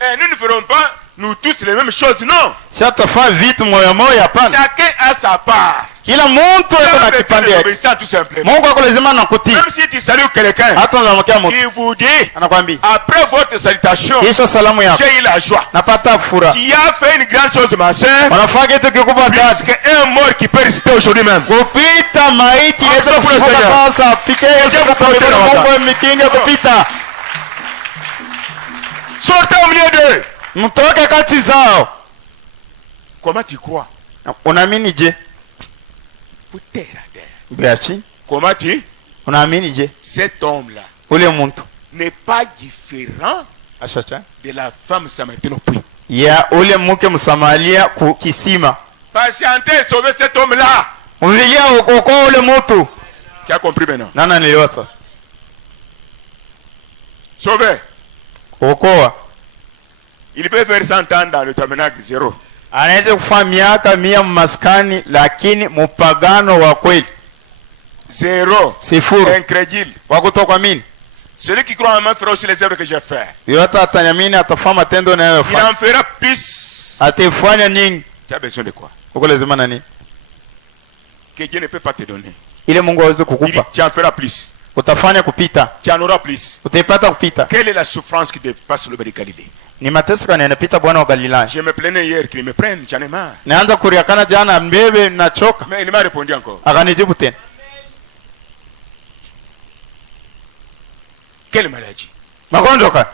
Et nous ne ferons pas nous tous les mêmes choses, non. Shatafanya vitu moya moya, hapana. Chacun a sa part. Kila mtu yuko na kipande yake. Tout simplement. Mungu akulazima nakutii. Même si tu salues quelqu'un, Hata unamwambia mtu, il vous dit, anakwambia après votre salutation, kisha salamu yako j'ai eu la joie. napata furaha. Tu as fait une grande chose, ma soeur. Wanafanya kitu kikubwa Parce kazi. qu'un mort qui peut résister aujourd'hui même. Kupita maiti yetu Asante kufuka Seigneur. sasa. Pike Yesu Mungu kupotea na Mungu wakati. mikinge kupita. Sortez au milieu d'eux. Mtoke kati zao. Comment tu crois? Unaamini je? Biachi. Comment tu? Unaamini je? Cet homme-là Ule muntu n'est pas différent achacha de la femme samaritaine au puits. ya ule mke Msamaria ku kisima. Patientez, sauvez cet homme-là. Ulilia ukokoa ule mtu. Qui a compris maintenant? Nana niliwa sasa. Sauvez. Kuokoa. Il peut faire 100 ans dans le tabernacle zéro. Anaweza kufanya miaka 100 maskani, lakini mpagano wa kweli Zéro. sifuru. Incrédule. Wa kutokuamini. Celui qui croit en moi fera aussi les œuvres que j'ai fait. Yote atanyamini atafanya matendo Il anayofanya. en fera plus. Atafanya nini? Tu as besoin de quoi? Uko lazima nani? Que Dieu ne peut pas te donner. Ile Mungu aweze Il dit, kukupa. tu en feras plus. Utafanya kupita. Tu en auras plus. Utaipata kupita. Quelle est la souffrance qui dépasse le bas de Galilée? Ni mateso gani yanapita Bwana wa Galilaya? Je me plaignais hier qu'il me prenne, j'en ai marre. Naanza kuriakana jana mbebe nachoka. Mais il m'a répondu encore. Akanijibu tena. Quelle maladie? Magonjwa kan?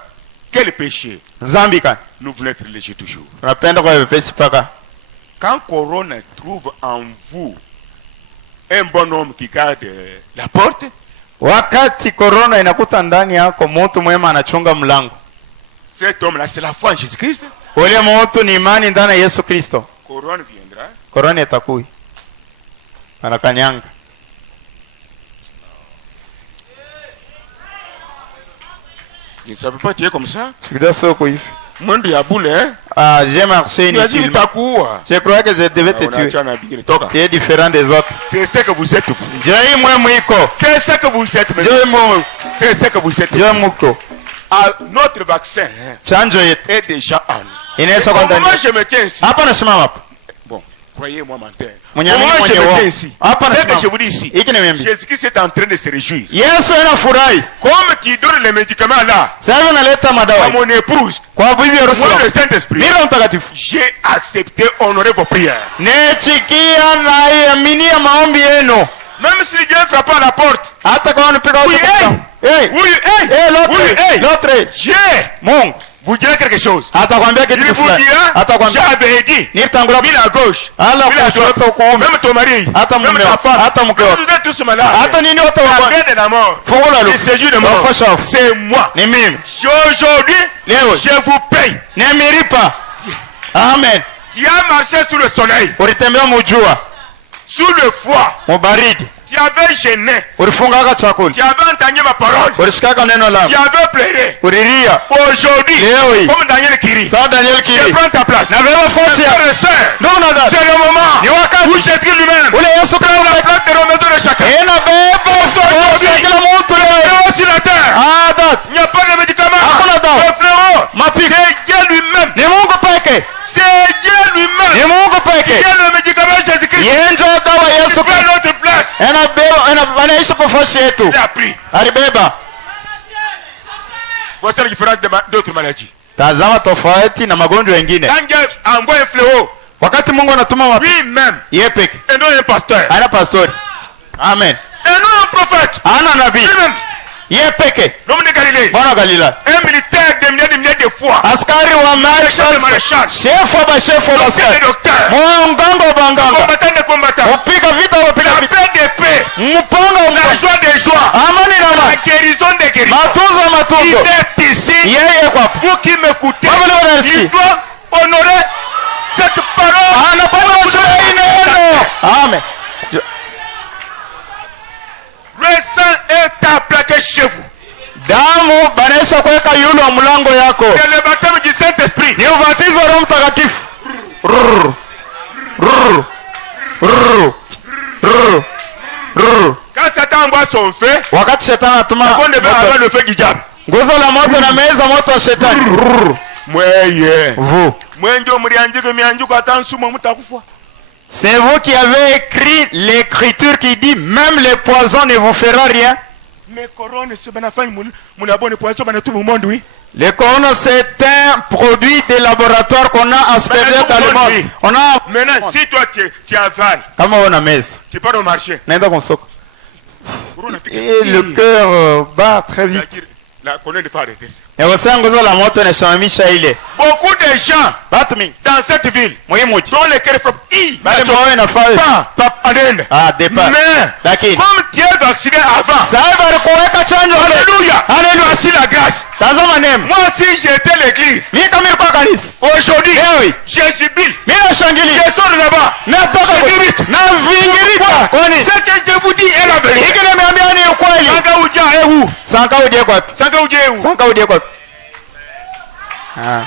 Quel péché? Zambi kan? Nous voulons être légers toujours. Tunapenda kwa vipesi paka. Quand Corona trouve en vous un bon homme qui garde la porte, Wakati corona inakuta ndani yako mtu mwema anachunga mlango. cet homme-là, c'est la foi en Jésus-Christ. Ule mtu ni imani ndani ya Yesu Kristo. Corona viendra. Corona itakui. Anakanyanga. Je ne savais pas tu es comme ça. Sikida soko hivi. Mwendo ya boule, hein? Ah, j'ai marché Tu as dit inutilement. utakuwa. Je croyais que je devais te tuer. Tu es différent des autres. C'est ce que vous êtes vous. Jai mwe mwiko. C'est ce que vous êtes. Jai mwe. C'est ce que vous êtes. Jai muko. Ah, notre vaccin hein, Chanjo yetu. est déjà en nous. Inaweza kwa ndani. Moi je me tiens ici. Hapa nasimama hapa. Bon, croyez-moi menteur. Mwenyamini Moi je mwenye me wao. tiens ici. Hapa C'est que je nasimama. vous dis ici. Hiki nimeambia. Jésus-Christ est en train de se réjouir. Yesu anafurahi. Comme tu donnes les médicaments là Sasa unaleta à madawa. mon épouse, Kwa bibi harusi moi le wako. Saint-Esprit, Nira mtakatifu. j'ai accepté honorer vos prières. Nechikia na iaminia maombi yenu. Même si Dieu frappe à la porte. Hata kama unipiga Oui, hey. Oui, hey, Hey, l'autre. oui, hey. L'autre. Dieu Mungu. vous direz quelque chose. Atakwambia Il kitu vous fulani. dira, Atakwambia. j'avais dit, Nitangura mille à gauche, Ala mille à droite, kushoto kuume. même ton mari, Hata même mume ta wako. femme, Hata mke wako. vous êtes tous malades. Hata nini wote La wako. peine de la mort, Fungula le luku. séjour de mort, Wafasha wafu. c'est moi. Ni mimi. Aujourd'hui, Leo. je vous paye. Nemiripa. Amen. Tu as marché sous le soleil. Ulitembea mujua. Sous le froid. Mubaridi. Tu avais gêné. Ulifungaka chakula. Tu avais entendu ma parole. Ulishikaka neno langu. Tu avais pleuré. Ulilia. Aujourd'hui, leo hii, comme Daniel Kiri, sawa Daniel Kiri, je prends ta place. na wewe nafasi yako. Ndugu na dada, C'est le moment ni wakati où Jésus lui-même ule Yesu prend la place de la maison de chacun. inabeba nafasi ya kila mtu leo Fléau sur la terre. Il n'y a pas de médicament. Hakuna dawa. Le fléau, Mapigo. c'est Dieu lui-même. ni Mungu peke. C'est Dieu Ni lui-même. Mungu Qui peke. est le médicament Jésus-Christ. Yeye ndio dawa ya Yesu Il prend Kristo. notre place. Anaishi kwa nafasi yetu. Il a pris. Alibeba. Voici la différence d'autres maladies. Tazama tofauti na magonjwa mengine. Quand Dieu envoie un fléau, Wakati Mungu anatuma watu, lui-même, yeye peke. et non un pasteur, Hana pastori. Amen. et non un prophète, Hana nabii. lui-même, Yeye peke. l'homme de Galilée, Bwana Galila. un militaire des milliers de fois, Askari wa maréchal de maréchal, shefu wa bashefu wa docteur askari. de docteur, Mwangango wa banganga. combattant de combattants, Upiga vita wa la piga vita. paix des paix, Mpanga la mpanga. joie des joies, Amani na la amani. guérison des guérisons. Matunzo ya matunzo. Il est ici, Yeye kwa vous qui m'écoutez, Baba leo unasikia. il doit honorer cette parole. anapata ushuhuda neno. Amen. Le sang est applaqué chez vous. Damu banaisha kuweka yule wa mlango yako. C'est le baptême du Saint-Esprit. Ni ubatizo wa Roho Mtakatifu. Rrr. Rrr. Rrr. Rrr. Rrr. Quand Satan envoie son feu, Wakati shetani anatuma on devait avoir le feu du diable. nguzo la moto na meza moto wa shetani. Rrr. Mweye. Vous. Mwenjo mlianjike mianjuko atansuma mutakufa. C'est vous qui avez écrit l'écriture qui dit même les poisons ne vous fera rien. Mais corona c'est banafanya muna bonne poisson banatu mu monde oui. Le corona c'est un produit de laboratoire qu'on a aspiré dans le monde. On a Maintenant si toi tu avales, kama una meza. tu pars au marché. Naenda kwa soko. Corona pique. Et le cœur bat très vite. La colonne de faire arrêter ça. Yakosema nguzo la moto inasimamisha ile. Beaucoup de gens Watu mingi dans cette ville muhimu dont les cœurs frappent. bale moyo inafaa Pas adende. ah départ. Mais Lakini comme tu es vacciné avant. sasa bali kuweka chanjo. Alléluia. Alléluia. Voici la grâce. Tazama neema. Moi si j'étais l'église, Mimi kama nilikuwa kanisa aujourd'hui, leo je jubile. mimi nashangilia. Je sors de là-bas. Natoka Je débite. na vingirika. Kwani Ce que je vous dis est la vérité. hiki nimeambia ni ukweli. Sanga uja est où? Sanka uje kwa wapi? Sanga uja est où? Sanka uje kwa wapi? Ah.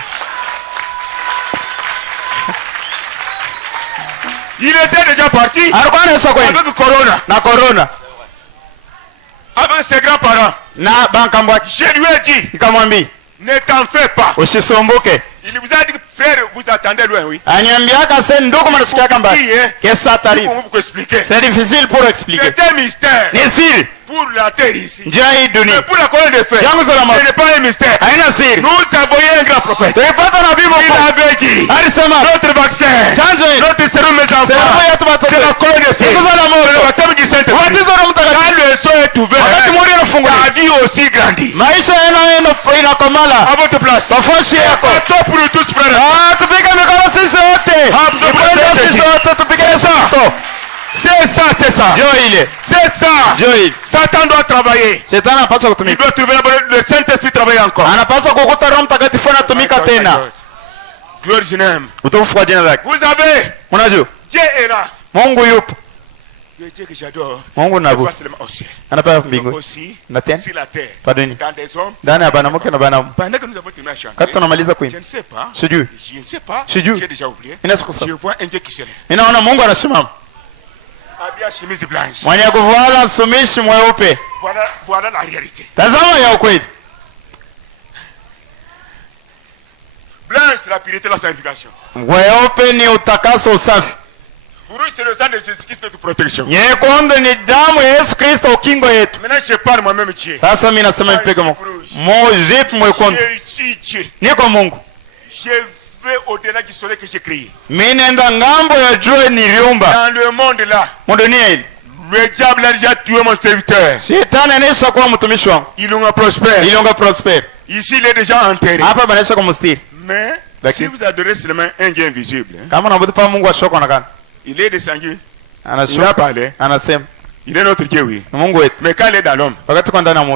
Il était déjà parti Alikuwa anaisha kweli avec Corona, na corona avec ses grands-parents. na banka mbwaki. Je lui ai dit, Nikamwambia ne t'en fais pas. usisumbuke. Il vous a dit, frère, vous attendez loin, oui. Aniambiaka sasa ndugu mnasikiaka mbali. Kesa C'est taarifa. pour vous expliquer. C'est difficile pour expliquer. C'est un mystère Ni siri. pour la terre ici. Njia hii Mais dunia. pour la colonne de fer, Yangu za la moto. ce n'est pas un mystère. Haina siri. Nous envoyons un grand prophète. Tulipata nabii Il mkuu. avait dit, Alisema notre vaccin, chanjo hii notre sérum, mes sehemu enfants, yetu watoto. c'est la colonne de fer. Nguzo la Le moto. baptême du Saint-Esprit. Ubatizo wa Roho Mtakatifu. Quand le sol est ouvert, Wakati mwili unafunguliwa. ta vie aussi grandit. Maisha yenu inakomala. À votre place. Tofauti yako. Toi pour nous tous, frères. Ah, tupige mikono sisi wote. Tupige sisi wote tupige mikono. C'est ça, c'est ça. Ndio ile. C'est ça. Ndio ile. Satan doit travailler. Shetani anapaswa Il kutumika. doit trouver le Saint-Esprit travailler encore. Anapaswa kukuta Roho Mtakatifu anatumika tena. Gloire du Seigneur. Utukufu kwa jina lake. Vous avez, Unajua? Dieu est là. Mungu yupo. Le Dieu que j'adore. Mungu nabu. Pas seulement au ciel. Anapaa Mais mbinguni. aussi Na tena sur la terre. paduni. Dans des hommes. Ndani ya banamuke na banamu. Pendant que nous avons terminé à chanter. Kati tunamaliza Je kuimba. ne sais pas. Sijui. Je ne sais pas. Sijui. J'ai déjà oublié. Inaweza kusema. Je vois un Dieu qui se lève. Ninaona Mungu anasimama. Habillé à chemise blanche. Mwenye kuvala msumishi mweupe. Voilà la réalité. Tazama ya ukweli. Blanche, c'est la pureté, la sanctification. Mweupe ni utakaso, usafi. Rouge, c'est le sang de Jésus-Christ, notre protection. Nyekundu ni damu ya Yesu Kristo, ukingo yetu. Maintenant, je parle moi-même Dieu. Sasa mimi nasema mpeke Mungu. Mojipu mwekundu. Je suis Dieu. Niko Mungu. Je vais au-delà du soleil que j'ai créé. Mimi nenda ngambo ya jua niliumba. Dans le monde là, Mudunia hili. le diable a déjà tué mon serviteur. Shetani anaisha kuwa mtumishi wangu. Il en prospère. Ilionga prosper. Ici, il est déjà enterré. Hapa banaisha kumstiri. Mais si vous adorez seulement un Dieu invisible, hein, Kama unabudu pa Mungu ashoko nakana. il est descendu. Il a Anashuka. parlé. Anasema Il est notre Dieu, oui. ni Mungu wetu. Mais quand il est dans l'homme, Wakati kwa ndani ya mtu.